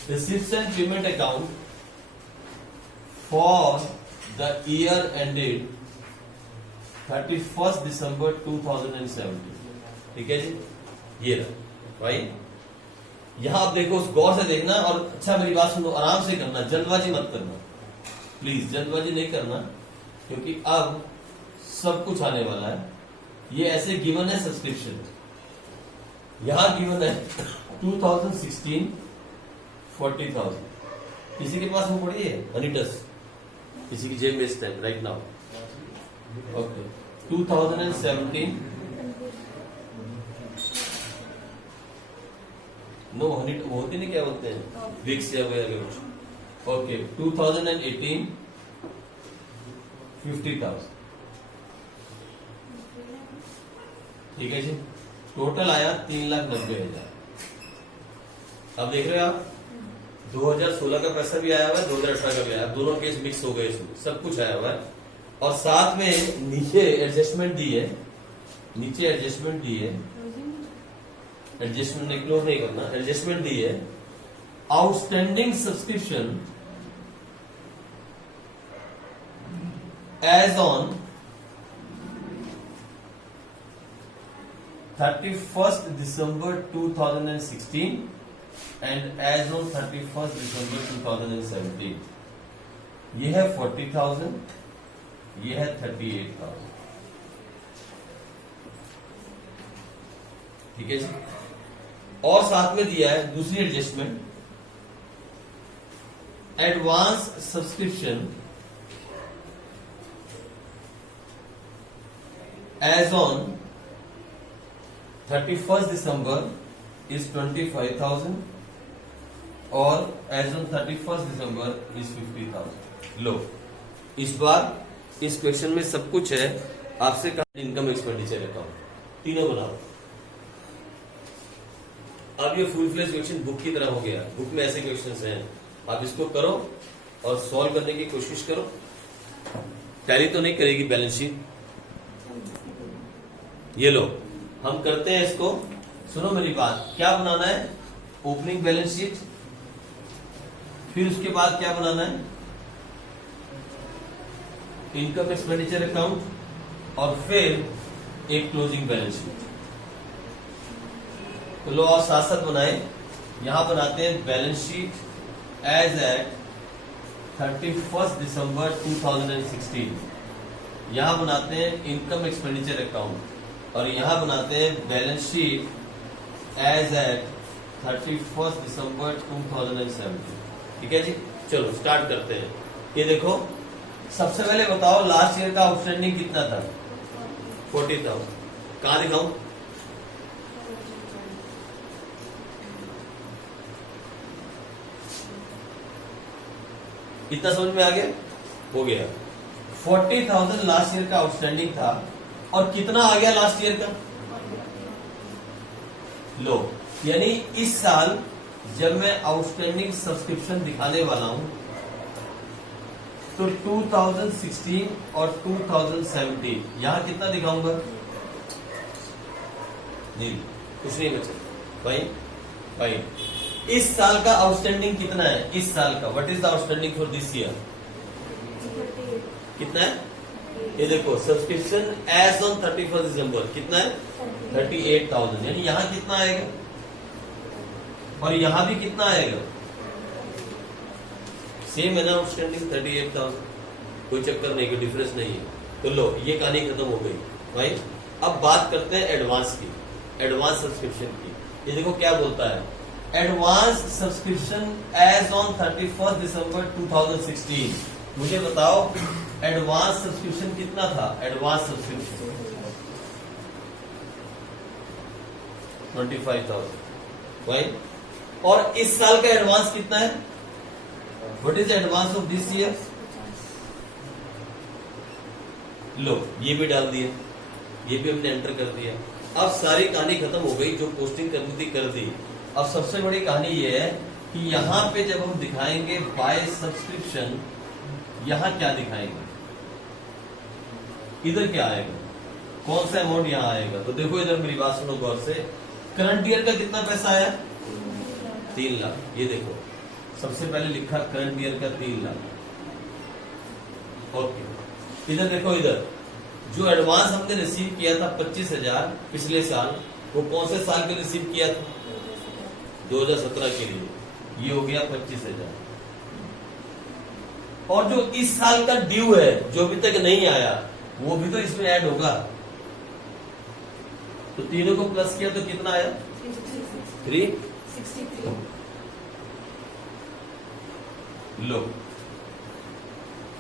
Receipts and payment account for the year ended 31 December 2017। ठीक है जी, ये रहा भाई। यहां आप देखो, गौर से देखना, और अच्छा मेरी बात सुनो, आराम से करना, जल्दबाजी मत करना प्लीज, जल्दबाजी नहीं करना, क्योंकि अब सब कुछ आने वाला है। ये ऐसे गिवन है सब्सक्रिप्शन, यहां गिवन है 2016 40,000। किसी के पास वो पड़ी है अनिटस, किसी की जेब में इस time right now. Okay 2017 no honey, वो होती नहीं, क्या बोलते हैं, विक्स या वगैरह कुछ। ओके 2018 50,000। ठीक है जी, टोटल आया 3,90,000। अब देख रहे हो आप, 2016 का पैसा भी आया हुआ है, 2018 का भी आया, दोनों केस मिक्स हो गए, इसमें सब कुछ आया हुआ है। और साथ में नीचे एडजस्टमेंट दी है, नीचे एडजस्टमेंट दी है, एडजस्टमेंट नहीं, क्लोज नहीं करना, एडजस्टमेंट दी है। Outstanding subscription as on 31 December 2016 and as on 31 December 2017। ये है 40,000, ये है 38,000। ठीक है जी, और साथ में दिया है दूसरी adjustment, advance subscription as on 31 December is 25,000 और एज ऑन 31 दिसंबर इज 50,000। लो इस बार इस क्वेश्चन में सब कुछ है, आपसे कहा इनकम एक्सपेंडिचर अकाउंट, तीनों बनाओ। अब ये फुल फ्लेज क्वेश्चन बुक की तरह हो गया, बुक में ऐसे क्वेश्चंस हैं, आप इसको करो और सॉल्व करने की कोशिश करो। टैली तो नहीं करेगी बैलेंस शीट, ये लो हम करते हैं इसको। सुनो मेरी बात, क्या बनाना है, ओपनिंग बैलेंस शीट, फिर उसके बाद क्या बनाना है, इनकम एक्सपेंडिचर अकाउंट, और फिर एक क्लोजिंग बैलेंस शीट। तो लो और साथ साथ बनाए, यहां बनाते हैं balance sheet as at 31 December 2016, यहां बनाते हैं इनकम एक्सपेंडिचर अकाउंट, और यहां बनाते हैं balance sheet as at 31 December 2017। ठीक है जी, चलो स्टार्ट करते हैं। ये देखो, सबसे पहले बताओ लास्ट ईयर का आउटस्टैंडिंग कितना था, 40,000। कहां दिखाऊं, इतना समझ में आ गया, हो गया। 40,000 लास्ट ईयर का आउटस्टैंडिंग था, और कितना आ गया लास्ट ईयर का, लो, यानी इस साल जब मैं आउटस्टैंडिंग सब्सक्रिप्शन दिखाने वाला हूं तो 2016 और 2017 यहां कितना दिखाऊंगा, नहीं कुछ नहीं बचा भाई। इस साल का आउटस्टैंडिंग कितना है, इस साल का, what is the outstanding for this year, कितना है, ये देखो सब्सक्रिप्शन एज ऑन 31 दिसंबर कितना है, 38,000। यानी यहां कितना आएगा, और यहां भी कितना आएगा, सेम है ना आउटस्टैंडिंग 38,000, कोई चक्कर नहीं, कोई डिफरेंस नहीं है। तो लो ये कहानी खत्म हो गई भाई। अब बात करते हैं एडवांस की, एडवांस सब्सक्रिप्शन की। ये देखो क्या बोलता है, advance subscription as on 31 December 2016। मुझे बताओ एडवांस सब्सक्रिप्शन कितना था? Advance subscription 25,000 right. और इस साल का एडवांस कितना है? What is advance of this year? लो ये भी डाल दिया, ये भी हमने एंटर कर दिया। अब सारी कहानी खत्म हो गई, जो पोस्टिंग करनी थी कर दी। अब सबसे बड़ी कहानी ये है कि यहां पे जब हम दिखाएंगे बाय सब्सक्रिप्शन, यहां क्या दिखाएंगे? इधर क्या आएगा? कौन सा अमाउंट यहां आएगा? तो देखो इधर मेरी बात सुनो गौर से। करंट ईयर का कितना पैसा आया? 3 लाख। ये देखो सबसे पहले लिखा करंट ईयर का 3 लाख। ओके, इधर देखो, इधर जो एडवांस हमने रिसीव किया था 25,000 पिछले साल, वो कौन से साल के रिसीव किया था? 2017 के लिए। ये हो गया 25,000। और जो इस साल का ड्यू है, जो अभी तक नहीं आया, वो भी तो इसमें ऐड होगा। तो तीनों को प्लस किया तो कितना आया? 363। लो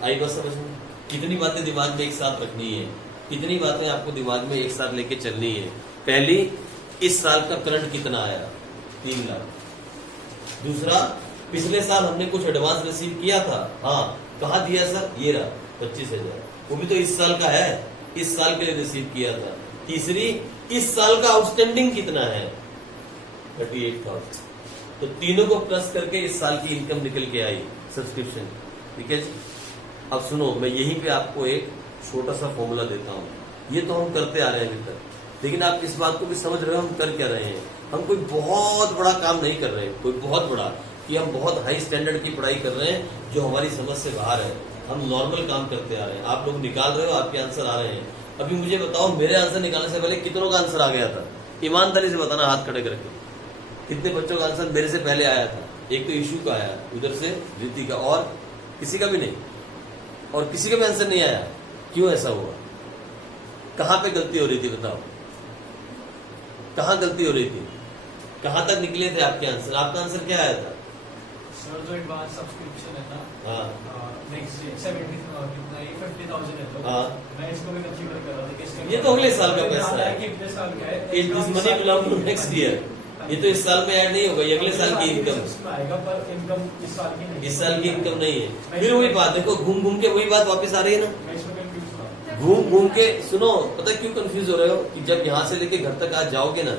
आई बात समझ में? कितनी बातें दिमाग में एक साथ रखनी है, कितनी बातें आपको दिमाग में एक साथ लेके चलनी है। पहली, इस साल का करंट कितना आया? 3 लाख। दूसरा, पिछले साल हमने कुछ एडवांस रिसीव किया था, हाँ कहाँ दिया सर? ये रहा 25,000, वो भी तो इस साल का है, इस साल के लिए रिसीव किया था। तीसरी, इस साल का आउटस्टैंडिंग कितना है? 38,000। तो तीनों को प्लस करके इस साल की इनकम निकल के आई सब्सक्रिप्शन। ठीक है जी। अब सुनो, मैं यहीं पे आपको एक छोटा सा फॉर्मूला देता हूँ। ये तो हम करते आ रहे हैं अभी तक, लेकिन आप इस बात को भी समझ रहे हो हम कर क्या रहे हैं। हम कोई बहुत बड़ा काम नहीं कर रहे हैं, कोई बहुत बड़ा कि हम बहुत हाई स्टैंडर्ड की पढ़ाई कर रहे हैं जो हमारी समझ से बाहर है। हम नॉर्मल काम करते आ रहे हैं, आप लोग निकाल रहे हो, आपके आंसर आ रहे हैं। अभी मुझे बताओ, मेरे आंसर निकालने से पहले कितनों का आंसर आ गया था? ईमानदारी से बताना, हाथ खड़े करके। कितने बच्चों का आंसर मेरे से पहले आया था? एक तो इशू का आया, उधर से रीति का, और किसी का भी नहीं, और किसी का भी आंसर नहीं आया। क्यों ऐसा हुआ? कहां पे गलती हो रही थी बताओ? कहां गलती हो रही थी? कहां तक निकले थे आपके आंसर? आपका आंसर क्या आया था? सर जो एडवांस सब्सक्रिप्शन है ना, हाँ नेक्स्ट ईयर 50,000 है, तो हाँ, मैं इसको भी कंसीडर कर रहा था कि इसका ये तो अगले साल का पैसा है। कि पिछले साल का है, it this money belong to next year. ये तो इस साल में ऐड नहीं होगा, ये अगले साल की इनकम आएगा, पर इनकम इस साल की नहीं। इस साल की इनकम नहीं है। फिर वही बात देखो, घूम घूम के वही बात वापस आ रही है ना। मैं इसमें कंफ्यूज था। घूम घूम के सुनो, पता क्यों कंफ्यूज हो रहे हो? कि जब यहाँ से लेके घर तक आज जाओगे ना,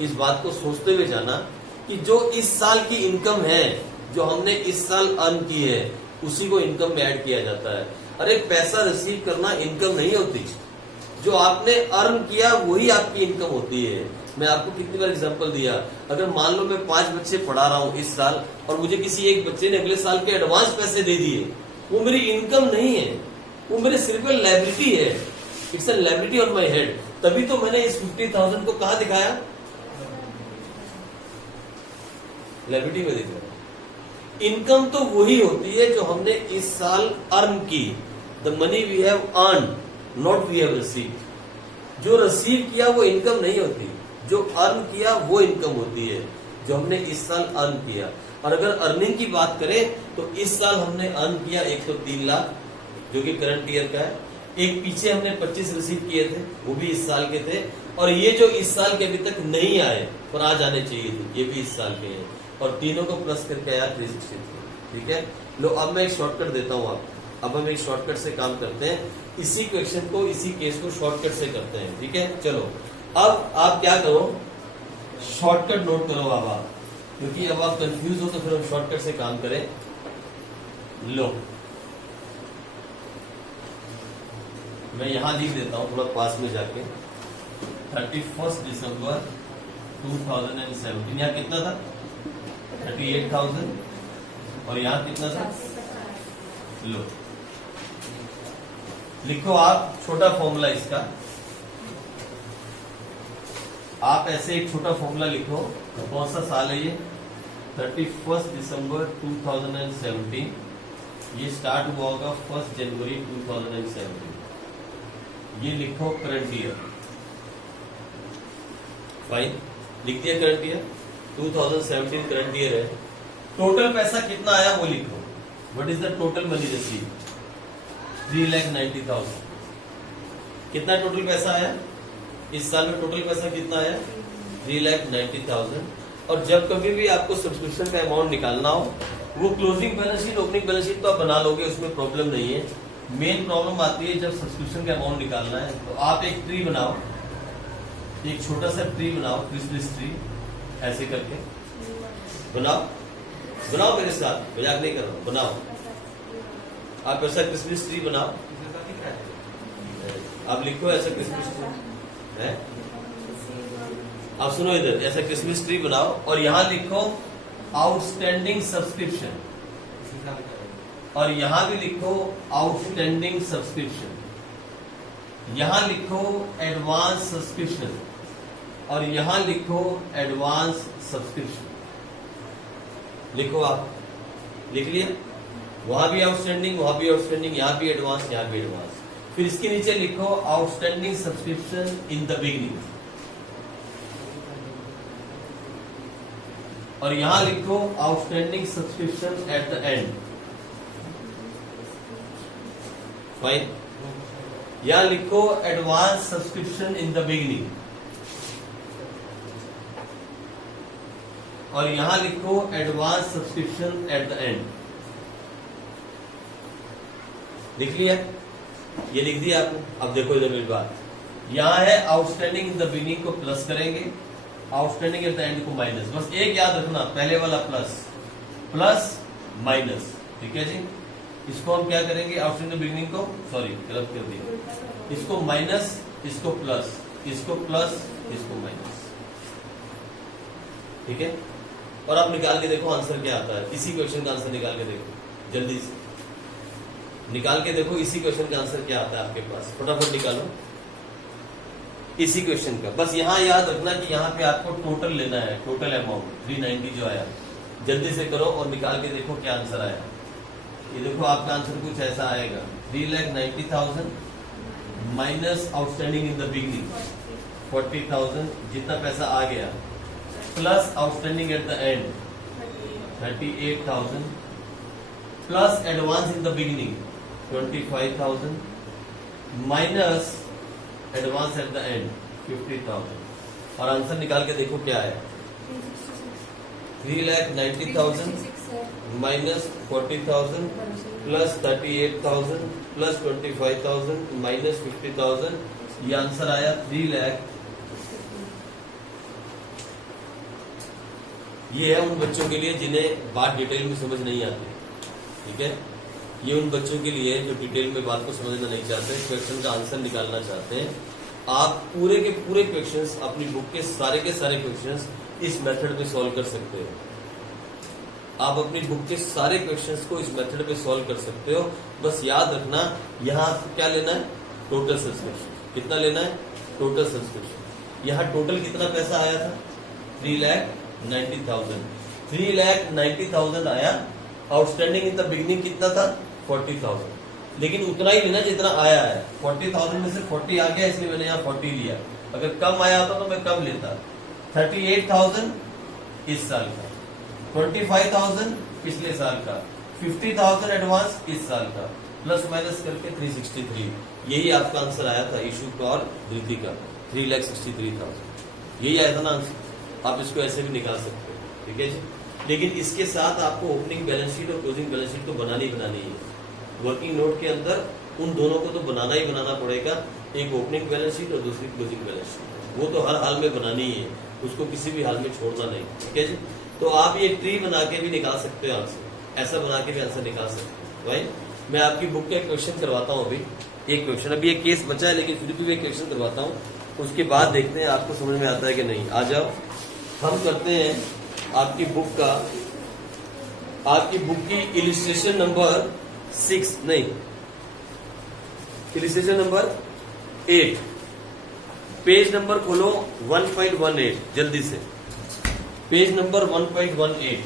इस बात को सोचते हुए जाना कि जो इस साल की इनकम है, जो हमने इस साल अर्न की है, उसी को इनकम में ऐड किया जाता है। अरे पैसा रिसीव करना इनकम नहीं होती, जो आपने अर्न किया वही आपकी इनकम होती है। मैं आपको कितनी बार एग्जांपल दिया, अगर मान लो मैं 5 बच्चे पढ़ा रहा हूँ इस साल, और मुझे किसी एक बच्चे ने अगले साल के एडवांस पैसे दे दिए, वो मेरी इनकम नहीं है, वो मेरे सिर्फ लायबिलिटी है। It's a liability on my head. तभी तो मैंने इस 50,000 को कहा दिखाया? लायबिलिटी में दिखाया। इनकम तो वही होती है जो हमने इस साल अर्न की। The money we have earn, not we have receive. जो रिसीव किया वो इनकम नहीं होती, जो अर्न किया वो इनकम होती है, जो हमने इस साल अर्न किया। और अगर अर्निंग की बात करें तो इस साल हमने अर्न किया एक तो 3 लाख, जो कि करंट ईयर का है। एक पीछे हमने 25 रिसीव किए थे, वो भी इस साल के थे। और ये जो इस साल के अभी तक नहीं आए पर आ जाने चाहिए थे, ये भी इस साल के हैं। और तीनों को प्लस करके आया 363। ठीक है, लो अब मैं एक शॉर्टकट देता हूँ आपको। अब हम एक शॉर्टकट से काम करते हैं, इसी क्वेश्चन को, इसी केस को शॉर्टकट से करते हैं। ठीक है, चलो अब आप क्या करो, शॉर्टकट नोट करो अब आप, क्योंकि अब आप कंफ्यूज हो तो फिर हम शॉर्टकट से काम करें। लो मैं यहां लिख देता हूं थोड़ा पास में जाके, 31 दिसंबर 2017। यहाँ कितना था? 38,000। और यहाँ कितना था? लो लिखो आप, छोटा फॉर्मूला इसका। आप ऐसे एक छोटा फॉर्मूला लिखो। कौन सा साल है ये? 31 दिसंबर 2017। ये स्टार्ट हुआ होगा 1 जनवरी 2017। ये लिखो करंट ईयर। फाइन, लिख दिया करंट ईयर। 2017 करंट ईयर है। टोटल पैसा कितना आया वो लिखो। What is the total money receive? 3,90,000। कितना टोटल पैसा आया इस साल में? टोटल पैसा कितना आया? 3,90,000। और जब कभी भी आपको सब्सक्रिप्शन का अमाउंट निकालना हो, वो closing balance sheet, opening balance sheet तो आप बना लोगे, उसमें प्रॉब्लम नहीं है। मेन प्रॉब्लम आती है जब सब्सक्रिप्शन का अमाउंट निकालना है। तो आप एक ट्री बनाओ, एक छोटा सा ट्री बनाओ, क्रिसमस ट्री, ऐसे करके बनाओ। बनाओ मेरे साथ, मजाक नहीं कर रहा हूं, बनाओ। आप ऐसा क्रिसमस ट्री बनाओ। आप लिखो ऐसा क्रिसमस ट्री है। आप सुनो इधर, ऐसा क्रिसमस ट्री बनाओ और यहां लिखो आउटस्टैंडिंग सब्सक्रिप्शन, और यहां भी लिखो आउटस्टैंडिंग सब्सक्रिप्शन। यहां लिखो एडवांस सब्सक्रिप्शन, और यहां लिखो एडवांस सब्सक्रिप्शन। लिखो, आप लिख लिया? वहां भी आउटस्टैंडिंग, वहां भी आउटस्टैंडिंग, यहां भी एडवांस, यहां भी एडवांस। फिर इसके नीचे लिखो outstanding subscription in the beginning, और यहां लिखो outstanding subscription eight the and. Fine, यहां लिखो advance subscription in the beginning, और यहां लिखो advance subscription eight the and. लिख लिया? ये लिख दिया आपने। अब देखो इधर मेरी बात, यहां है आउटस्टैंडिंग इन द बिगनिंग को प्लस करेंगे, आउटस्टैंडिंग एट द एंड को माइनस। बस एक याद रखना, पहले वाला प्लस, प्लस माइनस, ठीक है जी। इसको हम क्या करेंगे? आउटस्टैंडिंग बिगनिंग को, सॉरी गलत कर दिया, इसको माइनस, इसको प्लस, इसको प्लस, इसको माइनस, ठीक है। और आप निकाल के देखो आंसर क्या आता है। इसी क्वेश्चन का आंसर निकाल के देखो, जल्दी से निकाल के देखो इसी क्वेश्चन का आंसर क्या आता है आपके पास। फटाफट निकालो इसी क्वेश्चन का। बस यहां याद रखना कि यहां पे आपको टोटल लेना है, टोटल अमाउंट 390 जो आया। जल्दी से करो और निकाल के देखो क्या आंसर आया। ये देखो आपका आंसर कुछ ऐसा आएगा, 3,90,000 minus outstanding in the beginning 40,000, जितना पैसा आ गया, plus outstanding at the and 38,000, plus advance in the beginning 25,000, minus advance at the and 50,000। और आंसर निकाल के देखो क्या है। 3,90,000 माइनस 40,000 प्लस 38,000 प्लस 25,000 माइनस 50,000। ये आंसर आया 3 लाख। ये है उन बच्चों के लिए जिन्हें बात डिटेल में समझ नहीं आती, ठीक है। ये उन बच्चों के लिए जो डिटेल में बात को समझना नहीं चाहते, क्वेश्चन का आंसर निकालना चाहते हैं। आप पूरे के पूरे क्वेश्चंस, अपनी बुक के सारे क्वेश्चंस इस मेथड में सॉल्व कर सकते हो। आप अपनी बुक के सारे क्वेश्चंस को इस मेथड में सॉल्व कर सकते हो। बस याद रखना, यहाँ क्या लेना है? Total subscription. कितना लेना है? Total subscription. यहाँ टोटल कितना पैसा आया था? 3,90,000। 3,90,000 आया। आउटस्टैंडिंग इन द बिगिनिंग कितना था? 40,000। लेकिन उतना ही लेना जितना आया है। 40,000 में से 40 आ गया, इसलिए मैंने यहाँ 40 लिया। अगर कम आया होता तो मैं कम लेता। 38,000 इस साल का, 25,000 पिछले साल का, 50,000 एडवांस इस साल का, प्लस माइनस करके 363। यही आपका आंसर आया था इशू का और धृति का, 3,63,000। यही आया था ना आंसर। आप इसको ऐसे भी निकाल सकते हो, ठीक है जी। लेकिन इसके साथ आपको ओपनिंग बैलेंस शीट और क्लोजिंग बैलेंस शीट तो बनानी है। वर्किंग नोट के अंदर उन दोनों को तो बनाना ही बनाना पड़ेगा। एक ओपनिंग बैलेंस शीट और दूसरी क्लोजिंग बैलेंस शीट, वो तो हर हाल में बनानी ही है, उसको किसी भी हाल में छोड़ना नहीं, ठीक है जी। तो आप ये ट्री बना के भी निकाल सकते हो आंसर, ऐसा बना के भी आंसर निकाल सकते हो। भाई मैं आपकी बुक का एक क्वेश्चन करवाता हूँ अभी, एक क्वेश्चन, अभी एक केस बचा है लेकिन फिर भी एक क्वेश्चन करवाता हूँ, उसके बाद देखते हैं आपको समझ में आता है कि नहीं। आ जाओ, हम करते हैं आपकी बुक का, आपकी बुक की इलिस्ट्रेशन नंबर 6 नहीं, इलिस्ट्रेशन नंबर 8, पेज नंबर खोलो 1.18, जल्दी से पेज नंबर 1.18।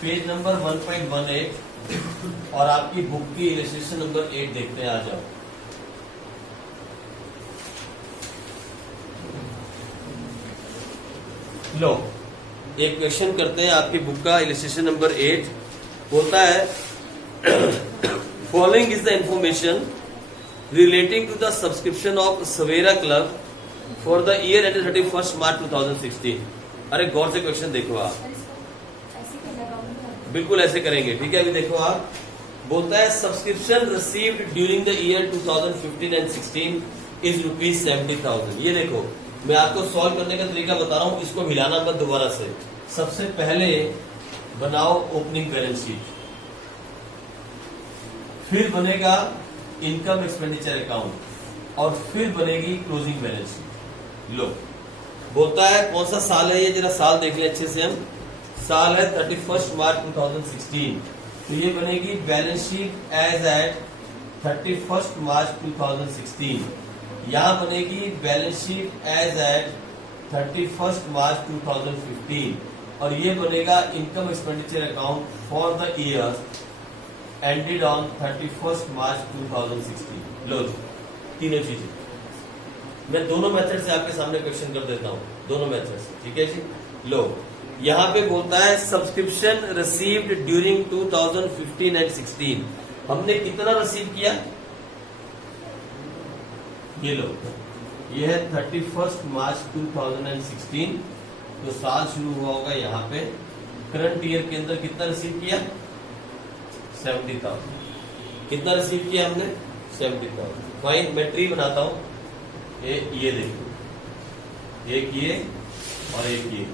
पेज नंबर 1.18 और आपकी बुक की इलस्ट्रेशन नंबर 8 देखते हैं। आ जाओ। लो, एक क्वेश्चन करते हैं आपकी बुक का इलस्ट्रेशन नंबर 8 होता है following is the information relating to the subscription of Savera club for the year end 31 March 2016। अरे गौर से क्वेश्चन देखो आप, ऐसे करना होगा। बिल्कुल ऐसे करेंगे। ठीक है, अभी देखो आप, बोलता है subscription received during the year 2015 and 16 is ₹70,000। ये देखो, मैं आपको सॉल्व करने का तरीका बता रहा हूं, इसको मिलाना मत दोबारा से। सबसे पहले बनाओ ओपनिंग बैलेंस शीट, फिर बनेगा इनकम एक्सपेंडिचर अकाउंट और फिर बनेगी क्लोजिंग बैलेंस शीट। लो, बोलता है कौन सा साल है ये, जरा साल देख ले अच्छे से हम। साल है 31 मार्च 2016, तो ये बनेगी balance sheet as at 31 March 2016। यहां बनेगी बैलेंस शीट एज एट 31 मार्च 2015 और ये बनेगा income expenditure account for the year ended on 31 March 2016। लो, तीनों चीजें मैं दोनों मेथड से आपके सामने क्वेश्चन कर देता हूं, दोनों मेथड से। ठीक है जी। लो, यहां पे बोलता है सब्सक्रिप्शन रिसीव्ड ड्यूरिंग 2015 एंड 16। हमने कितना रिसीव किया? ये लो, ये है 31 मार्च 2016, तो साल शुरू हुआ होगा यहाँ पे। करंट ईयर के अंदर कितना रिसीव किया? 70,000। कितना रिसीव किया हमने? 70,000। फाइन, मैं ट्री बनाता हूं। ये देखो, एक ये और एक ये।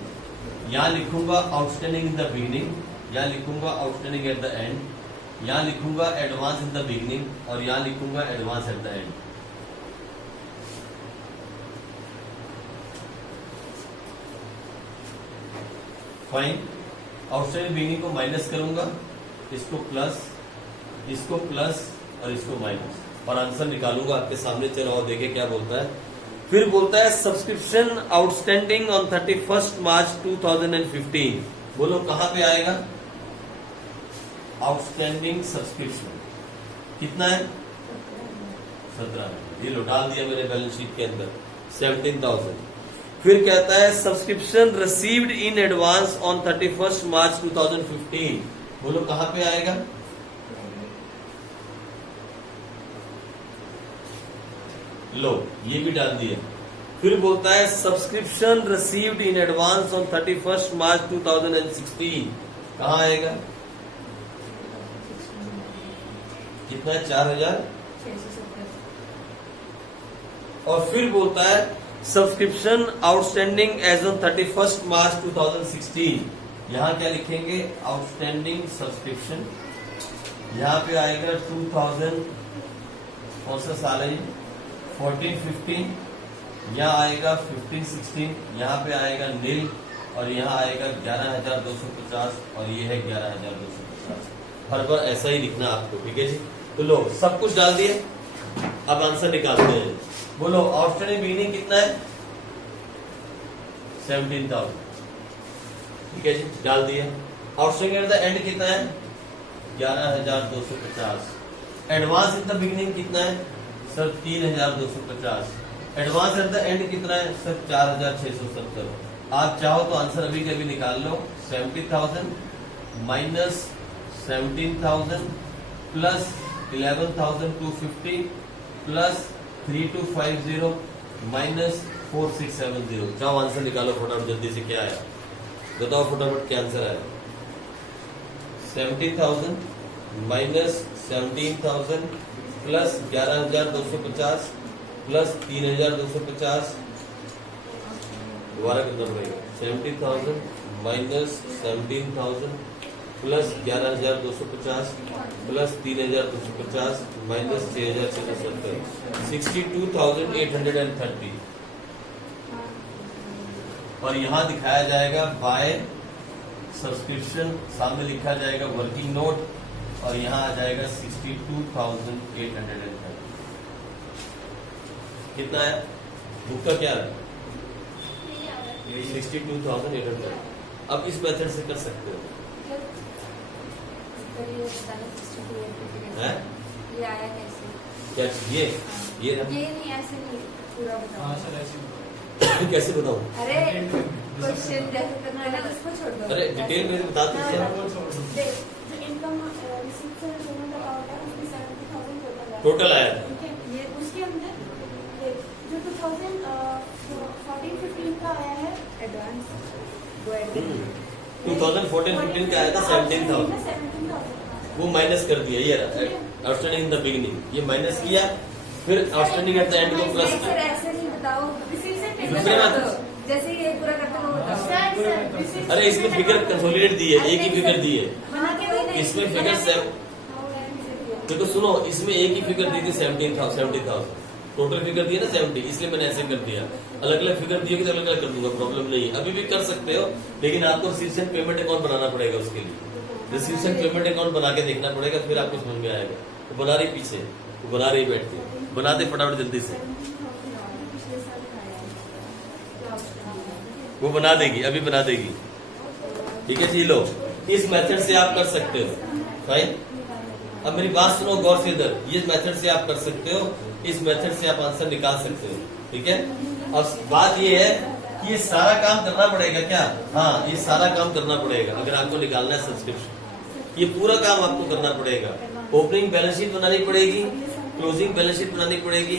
यहां लिखूंगा आउटस्टैंडिंग इन द बिगिनिंग, यहां लिखूंगा आउटस्टैंडिंग एट द एंड, यहां लिखूंगा एडवांस इन द बिगिनिंग और यहां लिखूंगा advance at the and. Fine, outstanding beginning को माइनस करूंगा, इसको प्लस और इसको माइनस, और आंसर निकालूंगा आपके सामने। चलो और देखें क्या बोलता है। फिर बोलता है सब्सक्रिप्शन आउटस्टैंडिंग ऑन 31 मार्च 2015। बोलो कहां पे आएगा? आउटस्टैंडिंग सब्सक्रिप्शन कितना है? 17। ये लो, डाल दिया मैंने बैलेंस शीट के अंदर 17,000। फिर कहता है subscription received in advance on 31 मार्च 2015। बोलो कहां पे आएगा? लो, ये भी डाल दिया। फिर बोलता है subscription received in advance on 31 March 2016। कहां आएगा? कितना है? 4,000। और फिर बोलता है subscription outstanding as on 31 March 2016। यहां क्या लिखेंगे? Outstanding subscription. यहां पे आएगा 2000, कौन सा साल है? 14-15। यहाँ आएगा 15-16, यहाँ पे आएगा नील और यहाँ आएगा 11,250 और ये है 11,250। हर बार ऐसा ही लिखना आपको। ठीक है जी। तो लो, सब कुछ डाल दिए, अब आंसर निकालते हैं। बोलो आउटस्टैंडिंग बिगिनिंग कितना है? 17,000। ठीक है जी, डाल दिए। आउटस्टैंडिंग एट द एंड कितना है? 11,250। एडवांस इन द बिगिनिंग कितना है sir? 3,250। Advance at the and कितना है सर? 4,670। आप चाहो तो आंसर अभी के अभी निकाल लो। 70,000 माइनस 17,000 प्लस 11,250 प्लस 3250 माइनस 4670। चाहो आंसर निकालो फटाफट, जल्दी से। क्या आया बताओ फटाफट, क्या आंसर आया? 70,000 माइनस 17,000 प्लस 11,250 प्लस 3,250। दोबारा करना पड़ेगा। 70,000 माइनस 17,000 प्लस 11,250 प्लस 3,250 माइनस 6,670, 62,830। और यहाँ दिखाया जाएगा बाय सब्सक्रिप्शन, सामने लिखा जाएगा वर्किंग नोट और यहाँ आ जाएगा 62,830। कितना है बुक का? क्या है? 62,830। अब इस मेथड से कर सकते हो। पर ये बताना 62 है ये आया कैसे? क्या ये ये नहीं ऐसे नहीं पूरा हाँ बताओ। सर ऐसे कैसे बताऊं? अरे क्वेश्चन जैसे करना है ना उसको छोड़ दो। अरे डिटेल में बता दीजिए। वो छोड़ दो। देख, जो इनकम रिसीप्ट से पेमेंट अकाउंट है उसमें 70,000 टोटल है। टोटल आया था। ठीक है, ये उसके अंदर देख, जो 2014-15 का आया है एडवांस वो एडवांस 2014-15 का आया था 17,000 17,000 वो माइनस कर दिया ये आउटस्टैंडिंग इन द बिगिनिंग ये माइनस किया फिर आउटस्टैंडिंग एट द एंड को प्लस सर ऐसे नहीं बताओ, रिसीप्ट से पेमेंट दूसरे करा बात- दो। जैसे ये पूरा करते हो बताओ। अरे इसमें फिगर कंसोलिडेट दी है एक ही फिगर दी है बना के दो ना। इसमें फिगर देखो सुनो इसमें एक ही फिगर दी थी 70,000 टोटल फिगर दी है ना 70 इसलिए मैंने ऐसे कर दिया अलग अलग फिगर दिए तो अलग अलग कर दूंगा प्रॉब्लम नहीं है अभी भी कर सकते हो लेकिन आपको रिसीप्शन पेमेंट अकाउंट बनाना पड़ेगा उसके लिए रिसीप्शन पेमेंट अकाउंट बना के देखना पड़ेगा फिर आपको समझ में आएगा वो बना रही पीछे वो बना रही बैठ के बना दे फटाफट जल्दी से वो बना देगी अभी बना देगी ठीक है जी लो इस मेथड से आप कर सकते हो फाइन अब मेरी बात सुनो गौर से इधर ये मेथड से आप कर सकते हो इस मेथड से आप आंसर निकाल सकते हो ठीक है अब बात ये है कि ये सारा काम करना पड़ेगा क्या हाँ ये सारा काम करना पड़ेगा अगर आपको निकालना है सब्सक्रिप्शन ये पूरा काम आपको करना पड़ेगा ओपनिंग बैलेंस शीट बनानी पड़ेगी क्लोजिंग बैलेंस शीट बनानी पड़ेगी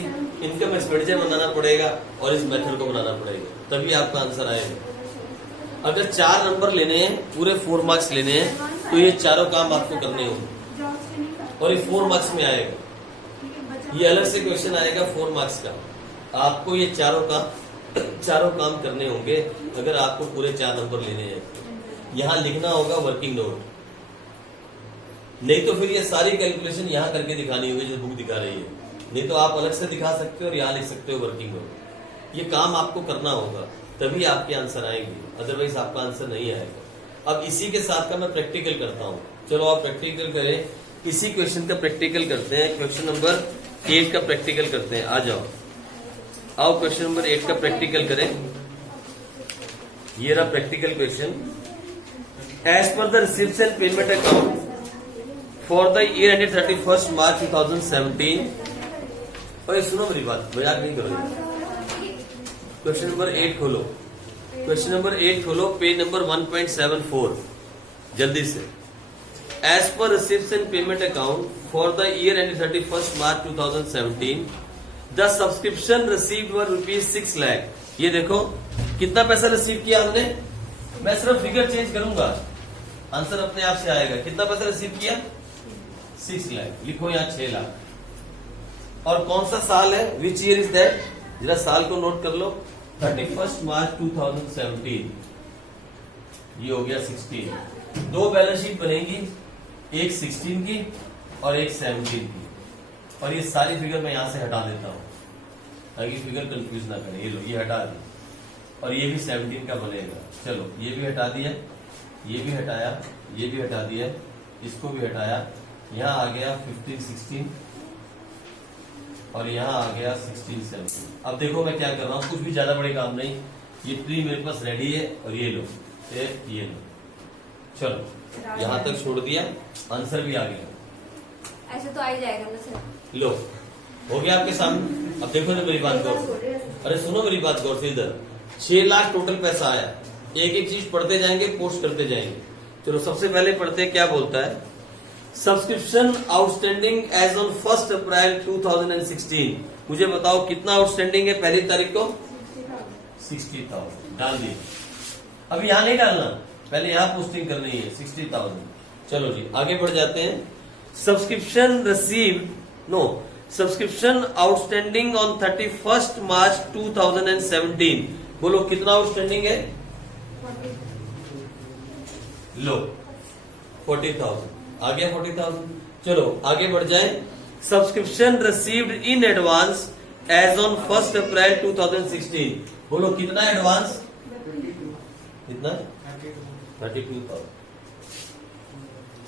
इनकम एक्सपेंडिचर बनाना पड़ेगा और इस मेथड को बनाना पड़ेगा तभी आपका आंसर आएगा अगर 4 नंबर लेने हैं पूरे 4 मार्क्स लेने हैं तो ये चारों काम आपको करने होंगे और ये 4 मार्क्स में आएगा ये अलग से क्वेश्चन आएगा 4 मार्क्स का आपको ये चारों काम करने होंगे अगर आपको पूरे 4 नंबर लेने हैं यहाँ लिखना होगा वर्किंग नोट नहीं तो फिर ये सारी कैलकुलेशन यहाँ करके दिखानी होगी जो बुक दिखा रही है नहीं तो आप अलग से दिखा सकते हो और यहाँ लिख सकते हो वर्किंग नोट ये काम आपको करना होगा तभी आपके आंसर आएंगे अदरवाइज आपका आंसर नहीं आएगा अब इसी के साथ का मैं प्रैक्टिकल करता हूँ चलो आप प्रैक्टिकल करें इसी क्वेश्चन का प्रैक्टिकल करते हैं क्वेश्चन नंबर 8 का प्रैक्टिकल करते हैं आ जाओ आओ क्वेश्चन नंबर 8 का प्रैक्टिकल करें ये रहा प्रैक्टिकल क्वेश्चन एज पर the reception payment account for the year ended 31 March 2017 और सुनो मेरी बात मजाक नहीं करो क्वेश्चन नंबर 8 खोलो क्वेश्चन नंबर 8 खोलो पेज नंबर 1.74 जल्दी से एज पर reception payment account for the year ended 31 March 2017 the subscription received were ₹6 lakh ये देखो कितना पैसा रिसीव किया हमने मैं सिर्फ फिगर चेंज करूंगा आंसर अपने आप से आएगा कितना पैसा रिसीव किया 6 लाख लिखो यहाँ 6 लाख और कौन सा साल है विच ईयर इज दैट जरा साल को नोट कर लो 31 मार्च 2017 ये हो गया 16 दो बैलेंस शीट बनेगी एक 16 की और एक 17 की और ये सारी फिगर मैं यहां से हटा देता हूं ताकि फिगर कंफ्यूज ना करे ये लो ये हटा दी और ये भी 17 का बनेगा चलो ये भी हटा दिया ये भी हटाया ये भी हटा दिया इसको भी हटाया यहाँ आ गया 15 16 और यहाँ आ गया 16 17 अब देखो मैं क्या कर रहा हूँ कुछ भी ज्यादा बड़े काम नहीं ये ट्री मेरे पास रेडी है और ये लो ये लो चलो यहाँ तक छोड़ दिया आंसर भी आ गया ऐसे तो आ ही जाएगा ना सर। लो हो गया आपके सामने अब देखो ना मेरी बात गौर अरे सुनो मेरी बात गौर से इधर 6 लाख टोटल पैसा आया एक एक चीज पढ़ते जाएंगे पोस्ट करते जाएंगे चलो सबसे पहले पढ़ते क्या बोलता है subscription outstanding as on 1 April 2016 मुझे बताओ कितना आउटस्टैंडिंग है पहली तारीख को 60,000 डाल दिए अभी यहाँ नहीं डालना पहले यहाँ पोस्टिंग करनी है 60,000 चलो जी आगे बढ़ जाते हैं subscription received no subscription outstanding on 31 March 2017 बोलो कितना आउटस्टैंडिंग है लो 40,000 आ गया 40,000 चलो आगे बढ़ जाए subscription received in advance as on 1 April 2016 बोलो कितना एडवांस कितना 32,000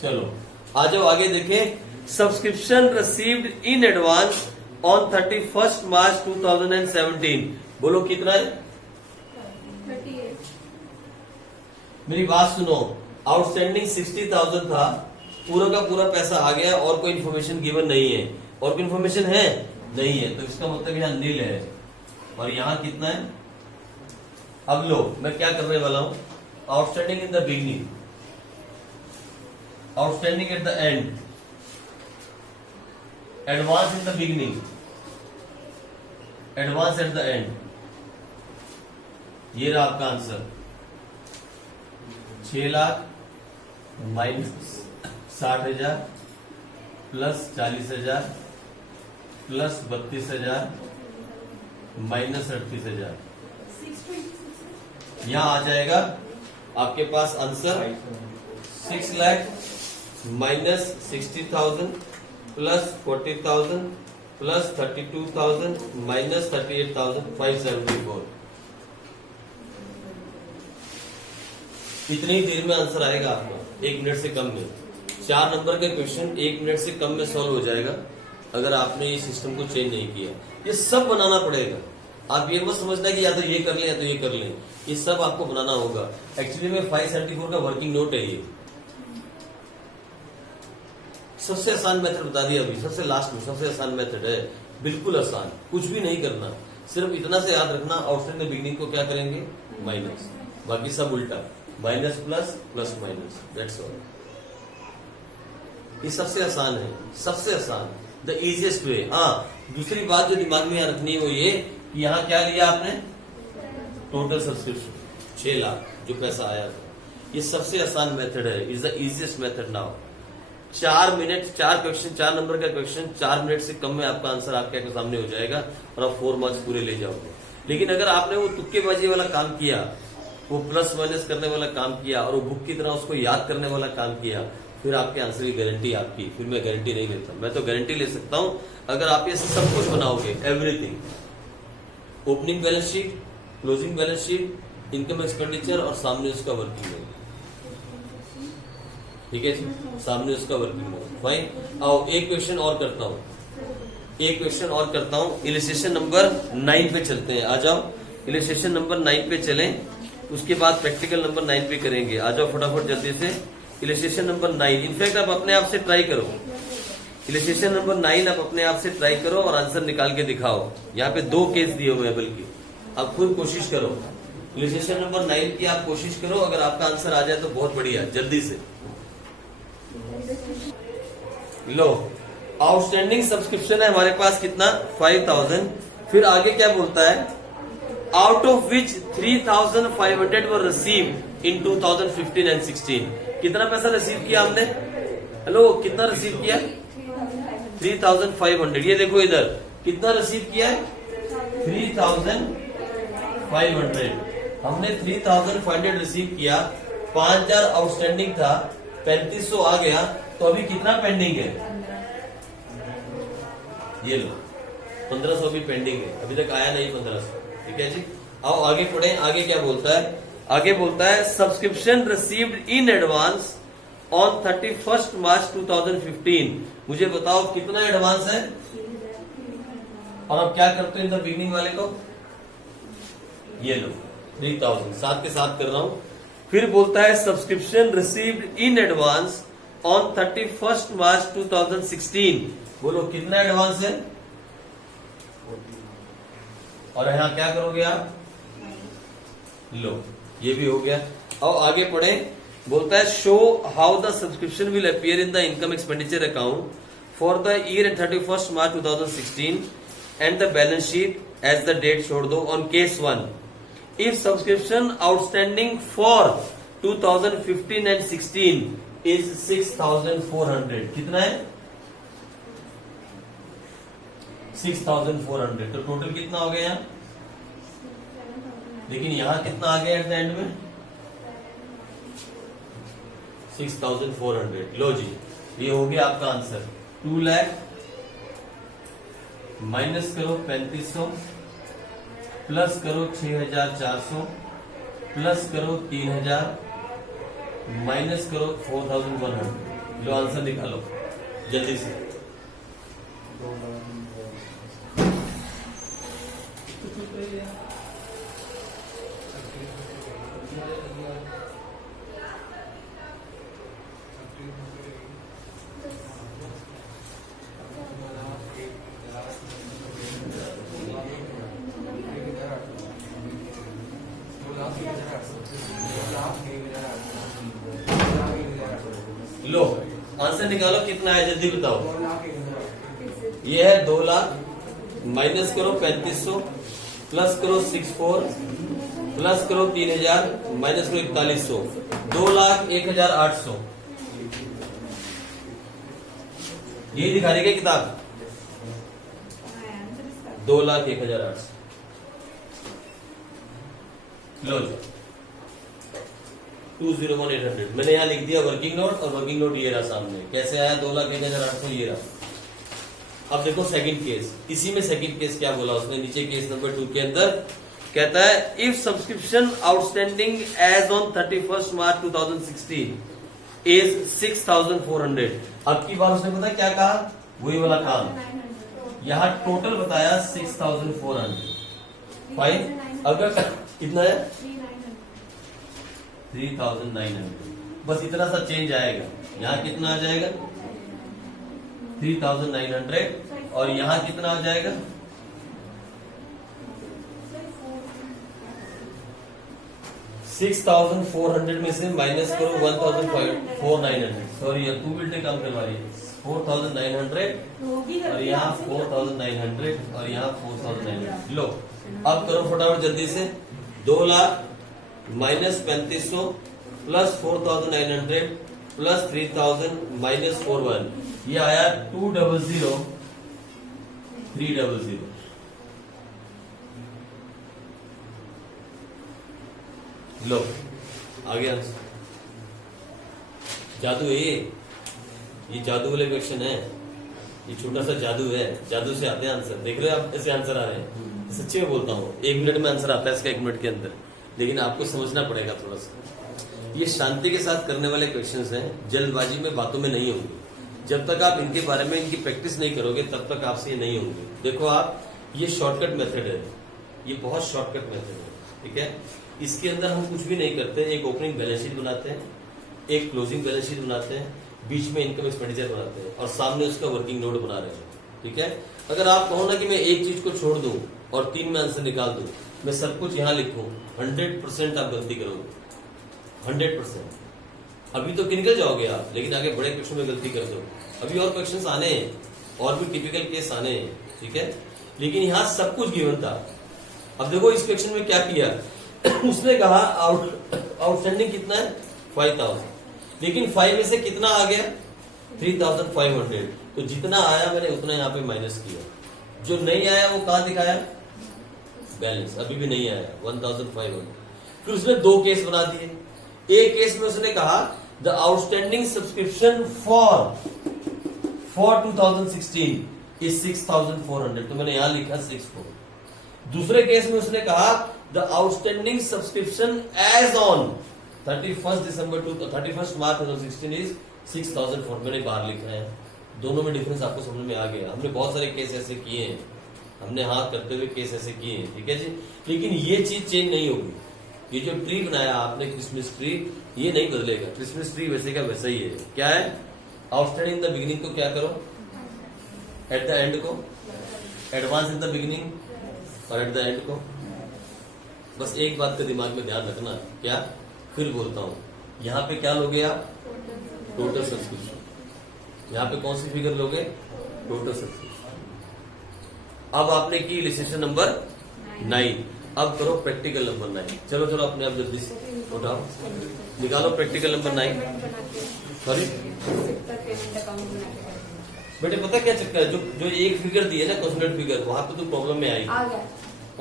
चलो आ जाओ आगे देखें subscription received in advance on 31 March 2017 बोलो कितना है 38 मेरी बात सुनो आउटस्टैंडिंग 60,000 था पूरा का पूरा पैसा आ गया और कोई इन्फॉर्मेशन गिवन नहीं है, और कोई इन्फॉर्मेशन है नहीं है, तो इसका मतलब यहाँ नील है। और यहाँ कितना है? अब लो, मैं क्या करने वाला हूं, outstanding in the beginning, outstanding at the end, advance in the beginning, advance at the end. ये रहा आपका answer, 6 lakh minus 60,000 plus 40,000 plus 32,000 minus 38,000। 626 यहां आ जाएगा आपके पास answer 6 lakh minus 60,000 plus 40,000 plus 32,000 minus 38,574। इतनी देर में आंसर आएगा आपका, 1 मिनट से कम में। 4 नंबर का क्वेश्चन 1 मिनट से कम में सॉल्व हो जाएगा अगर आपने ये सिस्टम को चेंज नहीं किया। ये सब बनाना पड़ेगा, आप ये मत समझना कि या तो ये कर लें या तो ये कर लें, ये सब आपको बनाना होगा। एक्चुअली में 574 का वर्किंग नोट है ये। सबसे आसान मेथड बता दिया अभी, सबसे लास्ट में सबसे आसान मेथड है, बिल्कुल आसान, कुछ भी नहीं करना, सिर्फ इतना से याद रखना, आउटस्टैंडिंग बिगिनिंग को क्या करेंगे, माइनस, बाकी सब उल्टा, minus plus plus minus, that's all. ये सबसे आसान है, सबसे आसान, द इजिएस्ट वे। हाँ, दूसरी बात जो दिमाग में यहाँ रखनी है वो ये कि यहाँ क्या लिया आपने, टोटल सब्सक्रिप्शन 6 लाख जो पैसा आया था। ये सबसे आसान मेथड है, is the easiest method now. 4 minute, 4 question, 4 number का क्वेश्चन 4 मिनट से कम में आपका आंसर आपके सामने हो जाएगा और आप 4 मार्क्स पूरे ले जाओगे। लेकिन अगर आपने वो तुक्केबाजी वाला काम किया, वो प्लस माइनस करने वाला काम किया और वो बुक की तरह उसको याद करने वाला काम किया, फिर आपके आंसर की गारंटी आपकी, फिर मैं गारंटी नहीं लेता। मैं तो गारंटी ले सकता हूं अगर आप ये सब कुछ बनाओगे, everything, opening balance sheet, closing balance sheet, income expenditure और सामने उसका वर्किंग नोट। ठीक है जी, सामने उसका वर्किंग नोट, फाइन। आओ एक क्वेश्चन और करता हूं, एक क्वेश्चन और करता हूं। इलिस्ट्रेशन नंबर 9 पे चलते हैं, आ जाओ। इलिस्ट्रेशन नंबर 9 पे चलें, उसके बाद प्रैक्टिकल नंबर 9 पे करेंगे। आ जाओ फटाफट जल्दी से। इलिस्ट्रेशन नंबर 9, इनफैक्ट आप अपने आप से ट्राई करो। इलिस्ट्रेशन नंबर 9 आप अपने आप से ट्राई करो और आंसर निकाल के दिखाओ। यहाँ पे 2 केस दिए हुए हैं, बल्कि आप खुद कोशिश करो। इलिस्ट्रेशन नंबर 9 की आप कोशिश करो, अगर आपका आंसर आ जाए तो बहुत बढ़िया, जल्दी से लो। आउटस्टैंडिंग सब्सक्रिप्शन है हमारे पास कितना, 5,000। फिर आगे क्या बोलता है, out of which 3,500 were received in 2015 and 16। कितना पैसा रिसीव किया हमने, हेलो कितना रिसीव किया, 3,500। ये देखो इधर कितना रिसीव किया है, 3,500। हमने 3,500 रिसीव किया, 5,000 आउटस्टैंडिंग था, 3,500 आ गया, तो अभी कितना पेंडिंग है, ये लो 1,500 भी पेंडिंग है, अभी तक आया नहीं 1,500। ठीक है जी, आओ आगे पढ़े। आगे क्या बोलता है, आगे बोलता है subscription received in advance on 31 मार्च 2015। मुझे बताओ कितना एडवांस है, और अब क्या करते हो इन द बिगिनिंग वाले को, ये लो 3,000, साथ के साथ कर रहा हूं। फिर बोलता है subscription received in advance on 31 March 2016। बोलो कितना एडवांस है, और यहां क्या करोगे आप, लो ये भी हो गया। और आगे पढ़े, बोलता है show how the subscription will appear in the income expenditure account for the year end 31 March 2016 and the balance sheet as the date छोड़ दो on case 1 if subscription outstanding for 2015 and 16 is 6,400। कितना है, 6,400। तो total कितना हो गया यहाँ, लेकिन यहां कितना आ गया एट द एंड में, 6,400। लो जी, ये हो गया आपका आंसर। 2 लाख माइनस करो 3,500 प्लस करो 6,400 प्लस करो 3,000 माइनस करो 4,100। लो आंसर निकालो जल्दी से। लो आंसर निकालो कितना है जल्दी बताओ। ये है 2 लाख, माइनस करो 3500, प्लस करो 64, प्लस करो 3000, माइनस करो 4100, 2,01,800। ये दिखा रही है किताब 2,01,800। लो जी 201,800 मैंने यहाँ लिख दिया वर्किंग नोट, और वर्किंग नोट ये रहा सामने। कैसे आया 2,01,800 ये रहा। अब देखो सेकंड केस, इसी में सेकंड केस क्या बोला उसने नीचे केस नंबर 2 के अंदर कहता है if subscription outstanding as on 31 March 2016 is 6,400। अब की बार उसने पता क्या कहा, वही वाला काम। यहाँ टोटल बताया 6,400। फाइन, अगर कितना है 3,900, बस इतना सा चेंज आएगा। यहाँ कितना आ जाएगा 3,900, और यहाँ कितना आ जाएगा 6,400 में से माइनस करो 1,400। सॉरी ये 2 बिल्टे काम करवा रही है। 4,900 और यहाँ 4,900 और यहाँ 4,900। लो अब करो फटाफट जल्दी से। 2 lakh minus 3500 plus 4,900 plus 3,000 minus 41, ये आया 200,300। लो आ गया जादू है ये जादू वाले क्वेश्चन है। ये छोटा सा जादू है, जादू से आते हैं आंसर। देख रहे हो आप ऐसे आंसर आ रहे हैं। सच्ची में बोलता हूँ 1 मिनट में आंसर आता है इसका, 1 मिनट के अंदर। लेकिन आपको समझना पड़ेगा थोड़ा सा। ये शांति के साथ करने वाले क्वेश्चंस हैं, जल्दबाजी में बातों में नहीं होंगे। जब तक आप इनके बारे में इनकी प्रैक्टिस नहीं करोगे तब तक आपसे ये नहीं होंगे। देखो आप, ये शॉर्टकट मेथड है, ये बहुत शॉर्टकट मेथड है, ठीक है। इसके अंदर हम कुछ भी नहीं करते। एक ओपनिंग बैलेंस शीट बनाते हैं, एक क्लोजिंग बैलेंस शीट बनाते हैं, बीच में इनकम एक्सपेंडिचर बनाते हैं, और सामने उसका वर्किंग नोट बना रहे हैं, ठीक है। अगर आप कहो ना कि मैं एक चीज को छोड़ दूं और 3 में आंसर निकाल दूं, मैं सब कुछ यहाँ लिखूं, 100% आप गलती करोगे, 100%। अभी तो निकल जाओगे आप, लेकिन आगे बड़े क्वेश्चन में गलती कर दो। अभी और क्वेश्चंस आने हैं, और भी टिपिकल केस आने हैं, ठीक है। लेकिन यहाँ सब कुछ गिवन था। अब देखो इस क्वेश्चन में क्या किया उसने कहा आउटस्टैंडिंग कितना है 5,000, लेकिन 5 में से कितना आ गया 3,500। तो जितना आया मैंने उतना यहाँ पे माइनस किया। जो नहीं आया वो कहाँ दिखाया, बैलेंस अभी भी नहीं आया 1,500। फिर उसने 2 केस बना दिए। एक केस में उसने कहा the outstanding subscription for 2016 is 6,400, तो मैंने यहां लिखा 6,400। दूसरे केस में उसने कहा the outstanding subscription as on 31 March 2016 is 6,400, मैंने बाहर लिखा है। दोनों में डिफरेंस आपको समझ में आ गया। हमने बहुत सारे केस ऐसे किए हैं, हमने हाथ करते हुए केस ऐसे किए हैं, ठीक है जी। लेकिन ये चीज चेंज नहीं होगी। ये जो ट्री बनाया आपने क्रिसमस ट्री, ये नहीं बदलेगा। क्रिसमस ट्री वैसे का वैसा ही है। क्या है, आउटस्टैंडिंग इन द बिगिनिंग को क्या करो, एट द एंड को, एडवांस इन द बिगिनिंग और एट द एंड को। बस एक बात का दिमाग में ध्यान रखना, क्या, फिर बोलता हूं, यहाँ पे क्या लोगे आप, टोटल सब्सक्रिप्शन। यहाँ पे कौन सी फिगर लोगे, टोटल सब्सक्रिप्शन। अब आपने की इलिस्ट्रेशन नंबर 9, अब करो प्रैक्टिकल नंबर 9। चलो चलो अपने आप जल्दी से उठाओ, निकालो प्रैक्टिकल नंबर 9। सॉरी बेटे पता क्या चक्कर है, जो एक फिगर दी है ना कॉन्स्टेंट फिगर, वहां पे तो प्रॉब्लम में आएगी।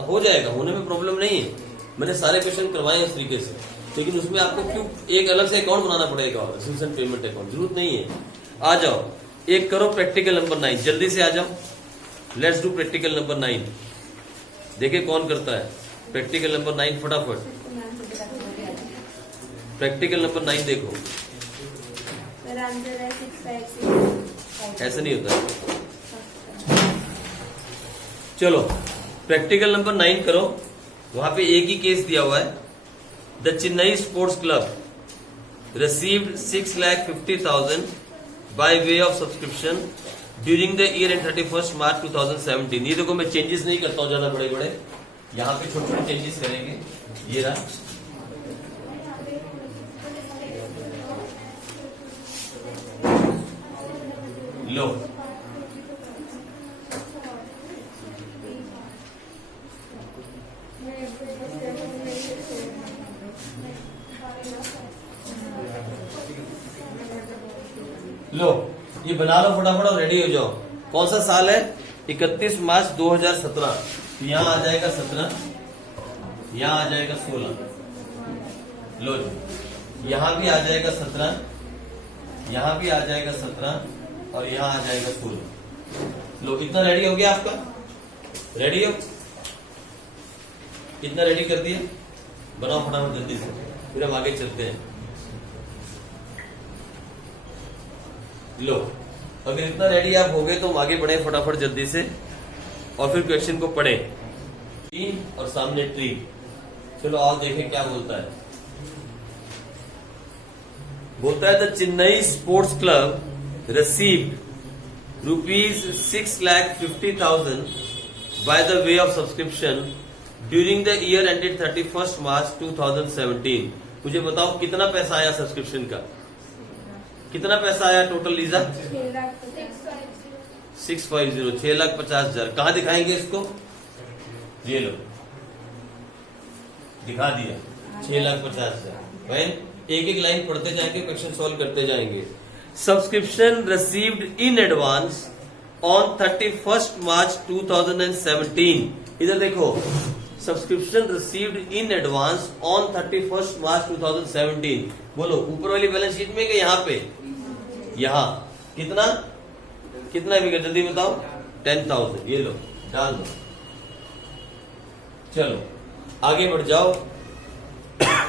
हो जाएगा, होने में प्रॉब्लम नहीं है। मैंने सारे क्वेश्चन करवाए इस तरीके से, लेकिन उसमें आपको क्यों एक अलग से अकाउंट बनाना पड़ेगा, रिसीव्स एंड पेमेंट अकाउंट, जरूरत नहीं है। आ जाओ, एक करो प्रैक्टिकल नंबर 9, जल्दी से आ जाओ। Let's do practical number 9। देखिए कौन करता है प्रैक्टिकल नंबर 9, फटाफट। प्रैक्टिकल नंबर 9 देखो, ऐसा नहीं होता। चलो प्रैक्टिकल नंबर 9 करो। वहां पे एक ही केस दिया हुआ है, the Chennai sports club received 6,50,000 by way of subscription during the year end 31 March 2017। ये देखो मैं चेंजेस नहीं करता हूं ज्यादा बड़े बड़े, यहाँ पे छोटे छोटे चेंजेस करेंगे। ये रहा लो लो ये बना लो फटाफट और रेडी हो जाओ। कौन सा साल है? 31 मार्च 2017। यहाँ आ जाएगा 17, यहाँ आ जाएगा 16। लो जी यहाँ भी आ जाएगा 17, यहाँ भी आ जाएगा 17 और यहाँ आ जाएगा 16। लो इतना रेडी हो गया आपका? रेडी हो? इतना रेडी कर दिए? बनाओ फटाफट जल्दी से, फिर हम आगे चलते हैं। लो अगर इतना रेडी आप हो गए तो हम आगे बढ़े फटाफट जल्दी से और फिर क्वेश्चन को पढ़ें। टीम और सामने ट्री। चलो आओ देखें क्या बोलता है। बोलता है the Chennai sports club received ₹6,50,000 by the way of subscription during the year ended 31st March 2017। मुझे बताओ कितना पैसा आया सब्सक्रिप्शन का? कितना पैसा आया टोटल लीजा? 650, 6,50,000। कहाँ दिखाएंगे इसको? ये लो दिखा दिया 6,50,000। एक एक लाइन पढ़ते जाएंगे, क्वेश्चन सॉल्व करते जाएंगे। Subscription received in advance on 31st March 2017। इधर देखो subscription received in advance on 31st March 2017। बोलो ऊपर वाली बैलेंस शीट में कि यहाँ पे? यहाँ कितना कितना फिगर जल्दी बताओ? 10,000। ये लो डाल दो। चलो आगे बढ़ जाओ।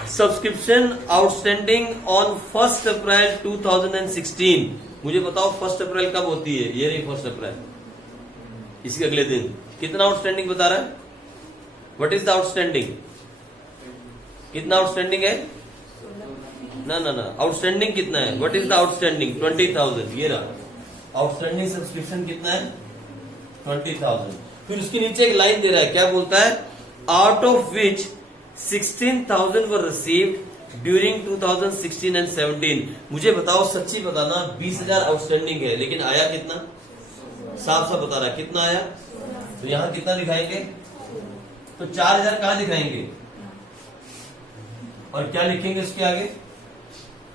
Subscription outstanding on 1 April 2016। मुझे बताओ 1 अप्रैल कब होती है? ये रही 1 अप्रैल, इसके अगले दिन। कितना आउटस्टैंडिंग बता रहा है? What is the outstanding? कितना आउटस्टैंडिंग है? ना ना ना आउटस्टैंडिंग कितना है? What is the outstanding? 20,000। ये रहा आउटस्टैंडिंग सब्सक्रिप्शन कितना है? 20,000। फिर उसके नीचे एक लाइन दे रहा है, क्या बोलता है? Out of which 16,000 were received during 2016 and 17। मुझे बताओ सच्ची बताना, 20,000 आउटस्टैंडिंग है लेकिन आया कितना? साफ साफ बता रहा है कितना आया। तो यहाँ कितना दिखाएंगे? तो 4,000 कहाँ दिखाएंगे और क्या लिखेंगे उसके आगे?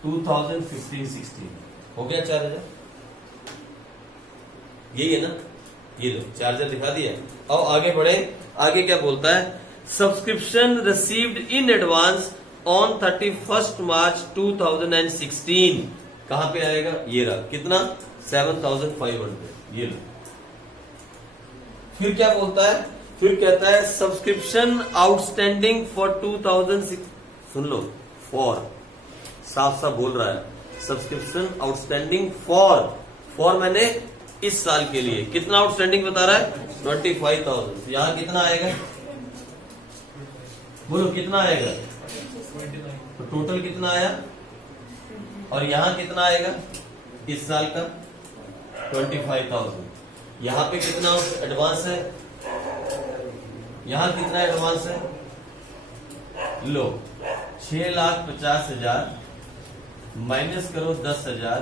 2015-16 हो गया 4,000। यही है ना? ये लो 4,000 दिखा दिया। आओ आगे बढ़े। आगे क्या बोलता है? Subscription received in advance on 31st March 2016। कहां पे आएगा? ये रहा कितना? 7,500। ये लो। फिर क्या बोलता है? फिर कहता है subscription outstanding for 2006। Soon low, for साफ साफ बोल रहा है। सब्सक्रिप्शन आउटस्टैंडिंग फॉर मैंने इस साल के लिए। कितना आउटस्टैंडिंग बता रहा है? 25,000। यहां कितना आएगा? बोलो कितना आएगा? तो टोटल कितना आया? और यहां कितना आएगा इस साल का? 25,000। यहां पे कितना एडवांस है? यहां कितना एडवांस है? लो 6,50,000 माइनस करो 10,000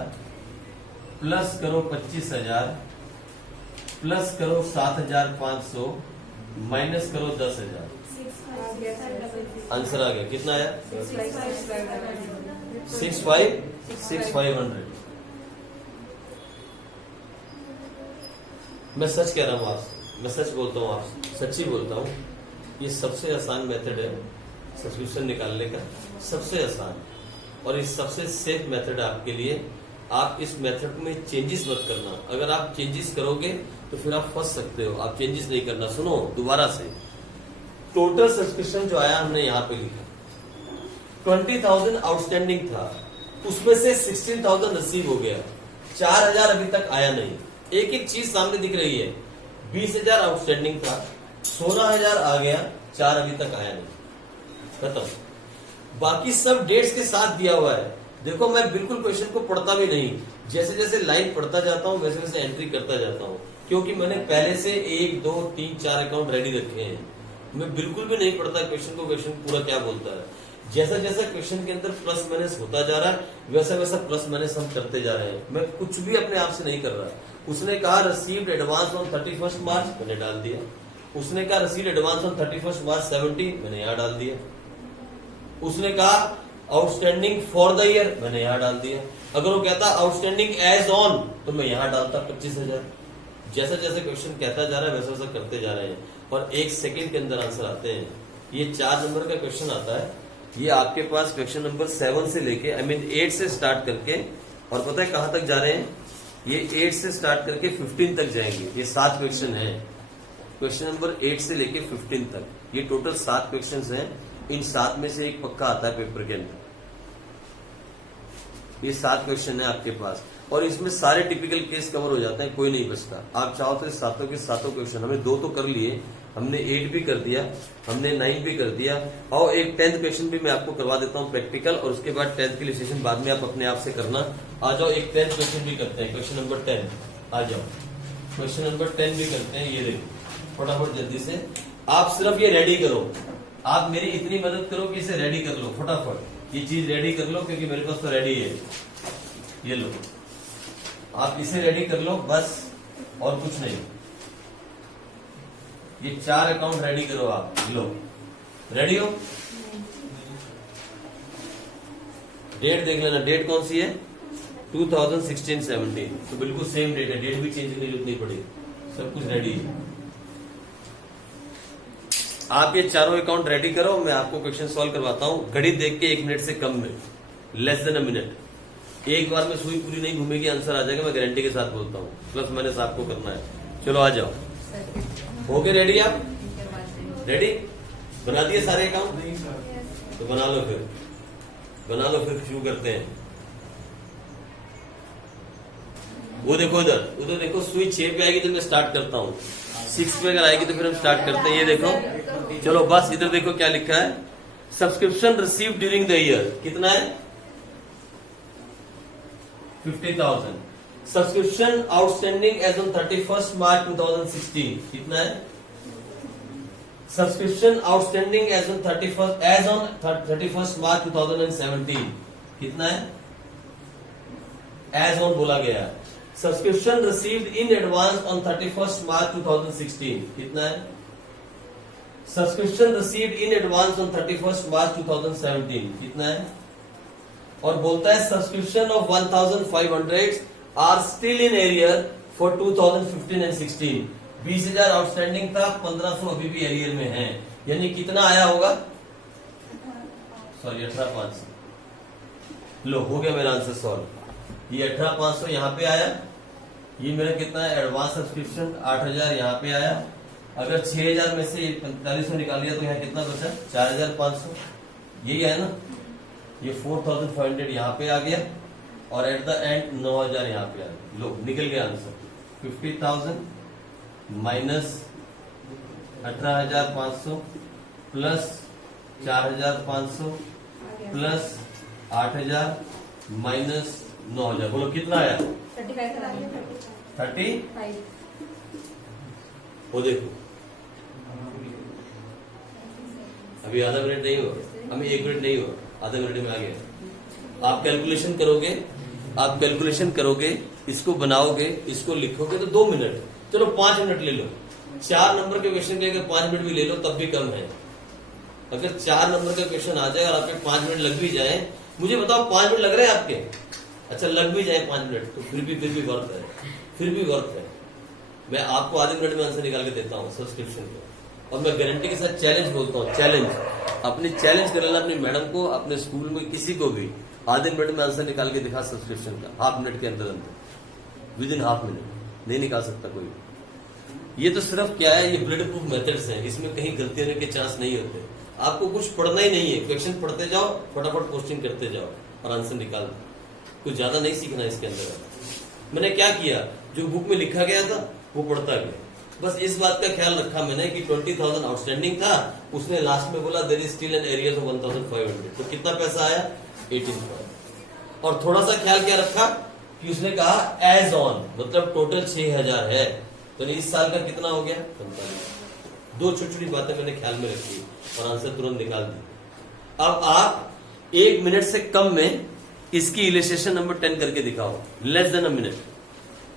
प्लस करो 25,000 प्लस करो 7,500 माइनस करो 10,000। आंसर आ गया। कितना आया? 6,500। मैं सच कह रहा हूं आपसे, मैं सच बोलता हूं आपसे, सच्ची बोलता हूं। ये सबसे आसान मेथड है सब्सक्रिप्शन निकालने का, सबसे आसान और ये सबसे सेफ मेथड आपके लिए। आप इस मेथड में चेंजेस मत करना। अगर आप चेंजेस करोगे तो फिर आप फंस सकते हो। आप चेंजेस नहीं करना। सुनो दोबारा से, टोटल सब्सक्रिप्शन जो आया हमने यहाँ पे लिखा 20,000 आउटस्टैंडिंग था, उसमें से 16,000 रिसीव हो गया, 4,000 अभी तक आया नहीं। एक एक चीज सामने दिख रही है। 20,000 आउटस्टैंडिंग था, 16,000 आ गया, 4 अभी तक आया नहीं। खत्म। बाकी सब डेट्स के साथ दिया हुआ है। देखो मैं बिल्कुल क्वेश्चन को पढ़ता भी नहीं, जैसे जैसे लाइन पढ़ता जाता हूँ वैसे वैसे एंट्री करता जाता हूँ, क्योंकि मैंने पहले से 1, 2, 3, 4 अकाउंट रेडी रखे हैं। मैं बिल्कुल भी नहीं पढ़ता क्वेश्चन को, क्वेश्चन पूरा क्या बोलता है। जैसा जैसा क्वेश्चन के अंदर प्लस माइनस होता जा रहा है वैसा वैसा प्लस माइनस हम करते जा रहे हैं। मैं कुछ भी अपने आप से नहीं कर रहा। उसने कहा रिसीव्ड एडवांस ऑन 31 मार्च, मैंने डाल दिया। उसने कहा रिसीव्ड एडवांस ऑन 31 मार्च 70, मैंने यहाँ डाल दिया। उसने कहा आउटस्टैंडिंग फॉर द ईयर, मैंने यहाँ डाल दिया। अगर वो कहता आउटस्टैंडिंग एज ऑन, तो मैं यहाँ डालता 25,000। जैसे जैसे क्वेश्चन कहता जा रहा है वैसा वैसा करते जा रहे हैं और 1 सेकंड के अंदर आंसर आते हैं। ये 4 नंबर का क्वेश्चन आता है। ये आपके पास क्वेश्चन नंबर 7 से लेके 8 से स्टार्ट करके, और पता है कहां तक जा रहे हैं? ये 8 से स्टार्ट करके 15 तक जाएंगे। ये 7 क्वेश्चन है, क्वेश्चन नंबर 8 से लेके 15 तक। ये टोटल 7 क्वेश्चन हैं। इन 7 में से एक पक्का आता है पेपर के अंदर। ये 7 क्वेश्चन है आपके पास और इसमें सारे टिपिकल केस कवर हो जाते हैं, कोई नहीं बचता। आप चाहो तो सातों के सातों क्वेश्चन, हमने 2 तो कर लिए, हमने 8 भी कर दिया, हमने 9 भी कर दिया, और एक 10th क्वेश्चन भी मैं आपको करवा देता हूं प्रैक्टिकल, और उसके बाद 10th की लिस्टेशन बाद में आप अपने आप से करना। आ जाओ एक 10th क्वेश्चन भी करते हैं, क्वेश्चन नंबर 10 आ जाओ। क्वेश्चन नंबर 10 भी करते हैं। ये देखो फटाफट जल्दी से, आप सिर्फ ये रेडी करो। आप मेरी इतनी मदद करो कि इसे रेडी कर लो फटाफट। ये चीज रेडी कर लो क्योंकि मेरे पास तो रेडी है। ये लो, आप इसे रेडी कर लो बस, और कुछ नहीं। ये 4 अकाउंट रेडी करो आप। लो, रेडी हो? डेट देख लेना, डेट कौन सी है? 2016-17, तो बिल्कुल सेम डेट है, डेट भी चेंज नहीं उतनी पड़ेगी, सब कुछ रेडी है। आप ये चारों अकाउंट रेडी करो, मैं आपको क्वेश्चन सॉल्व करवाता हूं। घड़ी देख के 1 मिनट से कम में, लेस देन अ मिनट। एक बार में सुई पूरी नहीं घूमेगी, आंसर आ जाएगा, मैं गारंटी के साथ बोलता हूँ। प्लस माइनस आपको करना है। चलो आ जाओ, हो गए रेडी? आप रेडी? बना दिए सारे अकाउंट? नहीं सर। तो बना लो फिर, बना लो फिर, शुरू करते हैं। वो देखो इधर, उधर देखो, सुई 6 पे आएगी तो मैं स्टार्ट करता हूँ, 6 पे अगर आएगी तो फिर हम स्टार्ट करते हैं। ये देखो, चलो बस इधर देखो क्या लिखा है। Subscription receive during the year कितना है? 50,000। Subscription outstanding as on 31 March 2016 कितना है? Subscription outstanding as on 31 March 2017 कितना है? एज ऑन बोला गया। Subscription received in advance on 31 March 2016 कितना है? Subscription received in advance on 31 March 2017 कितना है? और बोलता है subscription of 1500 are still in arrear for 2015 and 16। 20,000 outstanding था, 1500 अभी भी एरियर में है, यानी कितना आया होगा? सॉरी 18,500। लो, हो गया मेरा आंसर सॉल्व। ये 18,500 यहाँ पे आया, ये मेरा कितना है? एडवांस सब्सक्रिप्शन 8,000 यहाँ पे आया। अगर 6,000 में से 4500 निकाल दिया तो यहाँ कितना बचा? 4,500। यही है ना? ये 4,500 यहाँ पे आ गया और एट द एंड 9,000 यहाँ पे आ गया। लो, निकल गया answer. 50,000 minus 18,500 plus 4,500 plus 8,000 minus 9,000। बोलो कितना आया? 35। वो देखो, अभी आधा मिनट नहीं हुआ, अभी 1 मिनट नहीं हुआ, आधा मिनट में आ गया। आप कैलकुलेशन करोगे, आप कैलकुलेशन करोगे, इसको बनाओगे, इसको लिखोगे तो 2 मिनट, चलो 5 मिनट ले लो। 4 नंबर के क्वेश्चन के अगर 5 मिनट भी ले लो तब भी कम है। अगर 4 नंबर का क्वेश्चन आ जाए और आपके 5 मिनट लग भी जाए, मुझे बताओ 5 मिनट लग रहे हैं आपके? अच्छा, लग भी जाए 5 मिनट तो फिर भी वर्थ है, फिर भी वर्थ है। मैं आपको आधे मिनट में आंसर निकाल के देता हूँ सब्सक्रिप्शन का, और मैं गारंटी के साथ चैलेंज बोलता हूँ, चैलेंज। अपनी चैलेंज कर लेना अपनी मैडम को, अपने स्कूल में किसी को भी, आधे मिनट में आंसर निकाल के दिखा सब्सक्रिप्शन का, हाफ मिनट के अंदर अंदर, विद इन हाफ मिनट। नहीं निकाल सकता कोई। ये तो सिर्फ क्या है, ये बुलेट प्रूफ मेथड्स हैं, इसमें कहीं गलती होने के चांस नहीं होते। आपको कुछ पढ़ना ही नहीं है, क्वेश्चन पढ़ते जाओ, फटाफट क्वेश्चन करते जाओ और आंसर निकाल दो। कुछ ज्यादा नहीं सीखना इसके अंदर। मैंने क्या किया, जो बुक में लिखा गया था वो पढ़ता गया। बस इस बात का ख्याल रखा मैंने कि 20,000 आउटस्टैंडिंग था, उसने लास्ट में बोला there is still an arrear of 1,500, तो कितना पैसा आया? 18,000। और थोड़ा सा ख्याल क्या रखा कि उसने कहा एज ऑन, मतलब टोटल 6,000 है, तो इस साल का कितना हो गया? 45। 2 छोटी छोटी बातें मैंने ख्याल में रखी और आंसर तुरंत निकाल दी। अब आप 1 मिनट से कम में इसकी इलिस्ट्रेशन नंबर 10 करके दिखाओ, less than a minute.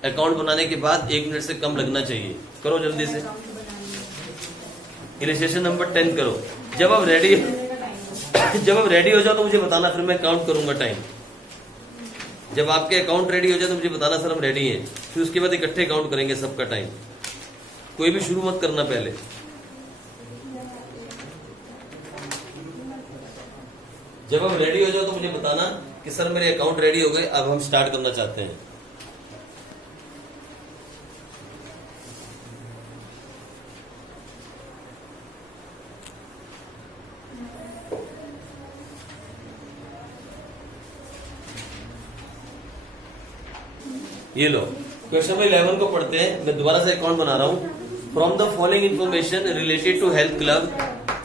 Account बनाने के बाद 1 मिनट से कम लगना चाहिए। करो जल्दी से, इलिस्ट्रेशन नंबर 10 करो। जब आप रेडी हो जाओ तो मुझे बताना, फिर मैं काउंट करूंगा टाइम। जब आपके अकाउंट रेडी हो जाए तो मुझे बताना सर हम रेडी हैं, फिर उसके बाद इकट्ठे काउंट करेंगे सबका टाइम। कोई भी शुरू मत करना पहले। जब आप रेडी हो जाओ तो मुझे बताना कि सर मेरे अकाउंट रेडी हो गए, अब हम स्टार्ट करना चाहते हैं। ये लो क्वेश्चन नंबर 11 को पढ़ते हैं। मैं दोबारा से अकाउंट बना रहा हूं। From the following information related to health club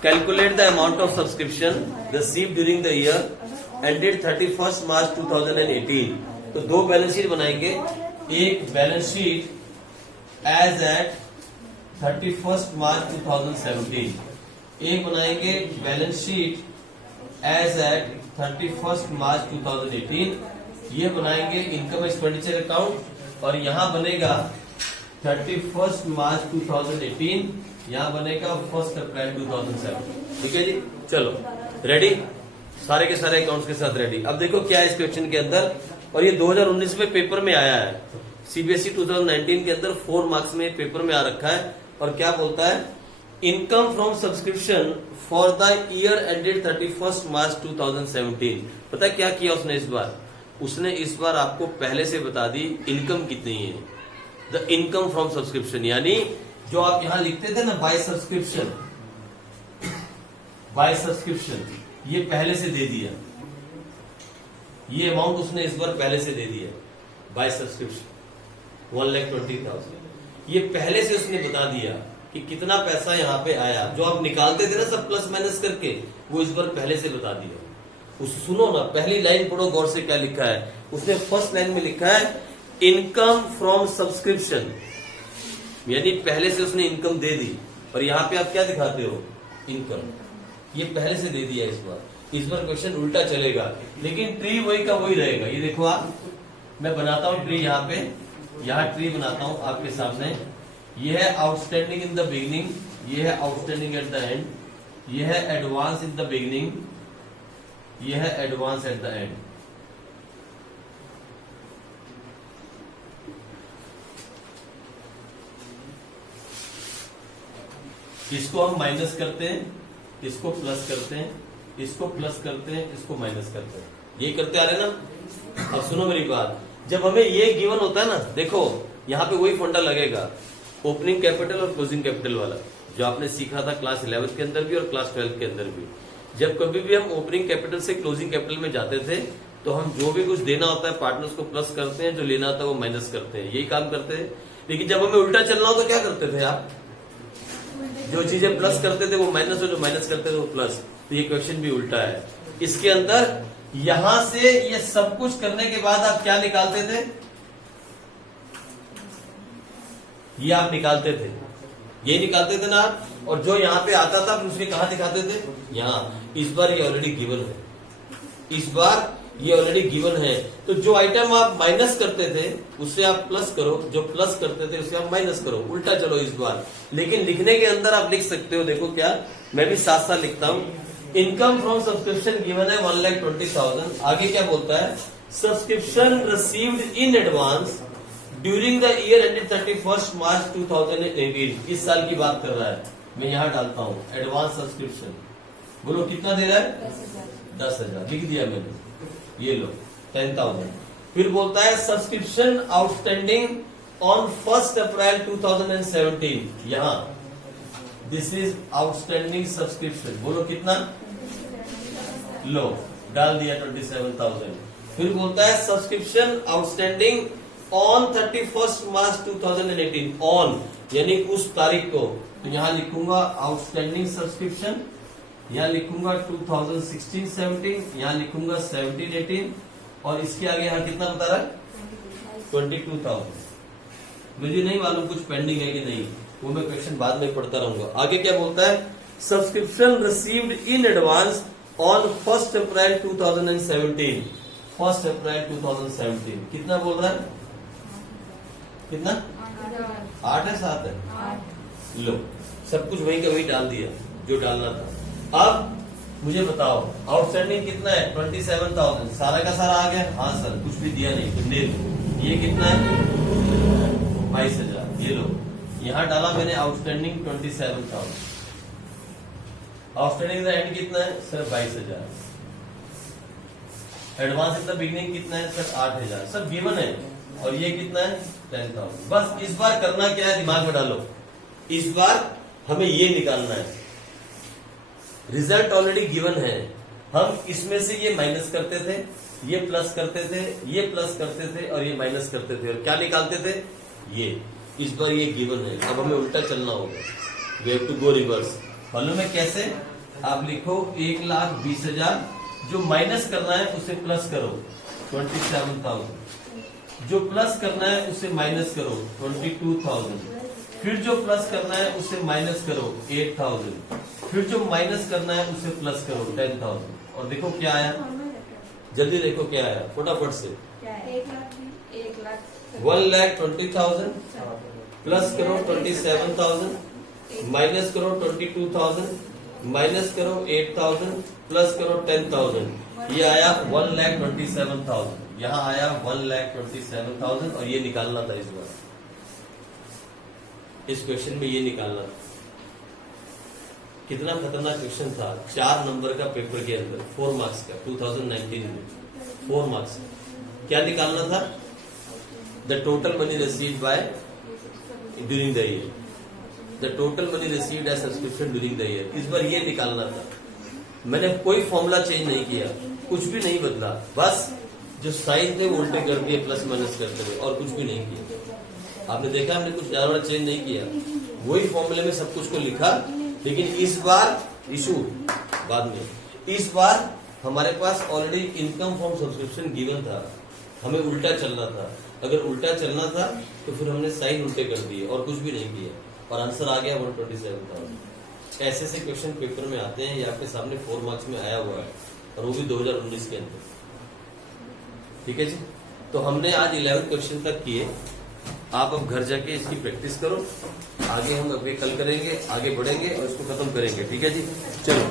calculate the amount of subscription receive during the year ended 31 March 2018। तो दो बैलेंस शीट बनाएंगे। एक balance sheet as at 31 March 2017, एक बनाएंगे balance sheet as at 31 March 2018। ये बनाएंगे income expenditure account, और यहां बनेगा 31 मार्च 2018, यहां बनेगा 1 अप्रैल 2007। ठीक है जी, चलो रेडी, सारे के सारे अकाउंट्स के साथ रेडी। अब देखो क्या है इस क्वेश्चन के अंदर, और ये 2019 में पेपर में आया है। सीबीएसई 2019 के अंदर 4 मार्क्स में पेपर में आ रखा है। और क्या बोलता है, income from subscription for the year ended 31 March 2017। पता है क्या किया उसने इस बार? उसने इस बार आपको पहले से बता दी इनकम कितनी है, द इनकम फ्रॉम सब्सक्रिप्शन। यानी जो आप यहां लिखते थे ना बाय सब्सक्रिप्शन, ये पहले से दे दिया। ये अमाउंट उसने इस बार पहले से दे दिया बाय सब्सक्रिप्शन 1,20,000। ये पहले से उसने बता दिया कि कितना पैसा यहाँ पे आया। जो आप निकालते थे ना सब प्लस माइनस करके, वो इस बार पहले से बता दिया। सुनो ना, पहली लाइन पढ़ो गौर से, क्या लिखा है उसने। फर्स्ट लाइन में लिखा है इनकम फ्रॉम सब्सक्रिप्शन, यानी पहले से उसने इनकम दे दी। और यहाँ पे आप क्या दिखाते हो, इनकम। ये पहले से दे दिया इस बार क्वेश्चन उल्टा चलेगा, लेकिन ट्री वही का वही रहेगा। ये देखो आप, मैं बनाता हूं ट्री यहाँ पे, यहाँ ट्री बनाता हूं आपके सामने। ये है आउटस्टैंडिंग इन द बिगिनिंग, ये है आउटस्टैंडिंग एट द एंड, ये है एडवांस इन द बिगिनिंग, ये है एडवांस एट द एंड। इसको हम माइनस करते हैं, इसको प्लस करते हैं, इसको प्लस करते हैं, इसको माइनस करते हैं। ये करते आ रहे ना। अब सुनो मेरी बात, जब हमें ये गिवन होता है ना, देखो यहां पे वही फंडा लगेगा, ओपनिंग कैपिटल और क्लोजिंग कैपिटल वाला, जो आपने सीखा था क्लास 11th के अंदर भी और क्लास 12th के अंदर भी। जब कभी भी हम ओपनिंग कैपिटल से क्लोजिंग कैपिटल में जाते थे, तो हम जो भी कुछ देना होता है पार्टनर्स को प्लस करते हैं, जो लेना होता है वो माइनस करते हैं, यही काम करते हैं। लेकिन जब हमें उल्टा चलना हो तो क्या करते थे आप, जो चीजें प्लस करते थे वो माइनस, और जो माइनस करते थे वो प्लस। तो ये क्वेश्चन भी उल्टा है। इसके अंदर यहां से ये सब कुछ करने के बाद आप क्या निकालते थे, ये आप निकालते थे, ये निकालते थे ना आप। और जो यहाँ पे आता था फिर उसके कहां दिखाते थे, यहाँ। इस बार ये ऑलरेडी गिवन है, इस बार ये ऑलरेडी गिवन है। तो जो आइटम आप माइनस करते थे उससे आप प्लस करो, जो प्लस करते थे उससे आप माइनस करो, उल्टा चलो इस बार। लेकिन लिखने के अंदर आप लिख सकते हो, देखो क्या, मैं भी साथ साथ लिखता हूं। इनकम फ्रॉम सब्सक्रिप्शन गिवन है 1,20,000। आगे क्या बोलता है, subscription received in advance during the year ended 31 March 2018। इस साल की बात कर रहा है, मैं यहां डालता हूं एडवांस सब्सक्रिप्शन। बोलो कितना दे रहा है, 10,000 लिख दिया मैंने, ये लो 10,000। फिर बोलता है सब्सक्रिप्शन आउटस्टैंडिंग ऑन 1 अप्रैल 2017, यहां दिस इज आउटस्टैंडिंग सब्सक्रिप्शन। बोलो कितना, लो डाल दिया 27,000। फिर बोलता है subscription outstanding on 31 March 2018, on यानी उस तारीख को। तो यहां लिखूंगा आउटस्टैंडिंग सब्सक्रिप्शन, यहां लिखूंगा 2016-17, यहां लिखूंगा 17-18, और इसके आगे यहां कितना बता रहा है, 22,000। मुझे नहीं मालूम कुछ पेंडिंग है कि नहीं, वो मैं क्वेश्चन बाद में पढ़ता रहूंगा। आगे क्या बोलता है, subscription received in advance on 1 अप्रैल 2017, 1 अप्रैल 2017। कितना बोल रहा है, कितना 8 है 7 है, लो सब कुछ वही का वही डाल दिया जो डालना था। अब मुझे बताओ आउटस्टैंडिंग कितना है 27,000, सारा का सारा आ गया, हाँ सर कुछ भी दिया नहीं तो नील। ये कितना है 22,000, ये लो यहां डाला मैंने आउटस्टैंडिंग 27,000, आउटस्टैंडिंग का एंड कितना है sir 22,000, advance in the beginning कितना है सर 8,000, सब गिवन है, और ये कितना है 10,000। बस इस बार करना क्या है दिमाग में डालो, इस बार हमें ये निकालना है, रिजल्ट ऑलरेडी गिवन है, हम इसमें से ये माइनस करते थे, ये प्लस करते थे, ये प्लस करते थे और ये माइनस करते थे, और क्या निकालते थे ये। इस बार ये गिवन है, अब हमें उल्टा चलना होगा, we have to go reverse. मालूम है कैसे, आप लिखो 1,20,000, जो माइनस करना है उसे प्लस करो 27,000, जो प्लस करना है उसे माइनस करो 22,000, फिर जो प्लस करना है उसे माइनस करो 8,000, फिर जो माइनस करना है उसे प्लस करो 10,000, और देखो क्या आया, जल्दी देखो क्या आया फटाफट से, 1,20,000 प्लस करो 27,000, माइनस करो 22,000, माइनस करो 8,000, प्लस करो 10,000, ये आया 1,27,000, यहाँ आया 1,27,000, और ये निकालना था इस बार, इस क्वेश्चन में ये निकालना था। कितना खतरनाक क्वेश्चन था, 4 नंबर का पेपर के अंदर 4 मार्क्स का 2019 में 4 मार्क्स। क्या निकालना था, the total money received by during the year, the total money received as subscription during the year, इस बार ये निकालना था। मैंने कोई फॉर्मूला चेंज नहीं किया, कुछ भी नहीं बदला, बस जो साइन थे वो उल्टे कर दिए, प्लस माइनस करते हुए, और कुछ भी नहीं किया। आपने देखा हमने कुछ ज्यादा बड़ा चेंज नहीं किया, वही फॉर्मूले में सब कुछ को लिखा, लेकिन इस बार इशू बाद में, इस बार हमारे पास already income from subscription given था, हमें उल्टा चलना था। अगर उल्टा चलना था तो फिर हमने साइन उल्टे कर दिए और कुछ भी नहीं किया, और आंसर आ गया 127,000। ऐसे से क्वेश्चन पेपर में आते हैं, ये आपके सामने 4 मार्क्स में आया हुआ है, और वो भी 2019 के अंदर। ठीक है जी, तो हमने आज 11 क्वेश्चन तक किए, आप अब घर जाके इसकी प्रैक्टिस करो, आगे हम अभी कल करेंगे, आगे बढ़ेंगे और इसको खत्म करेंगे। ठीक है जी, चलो।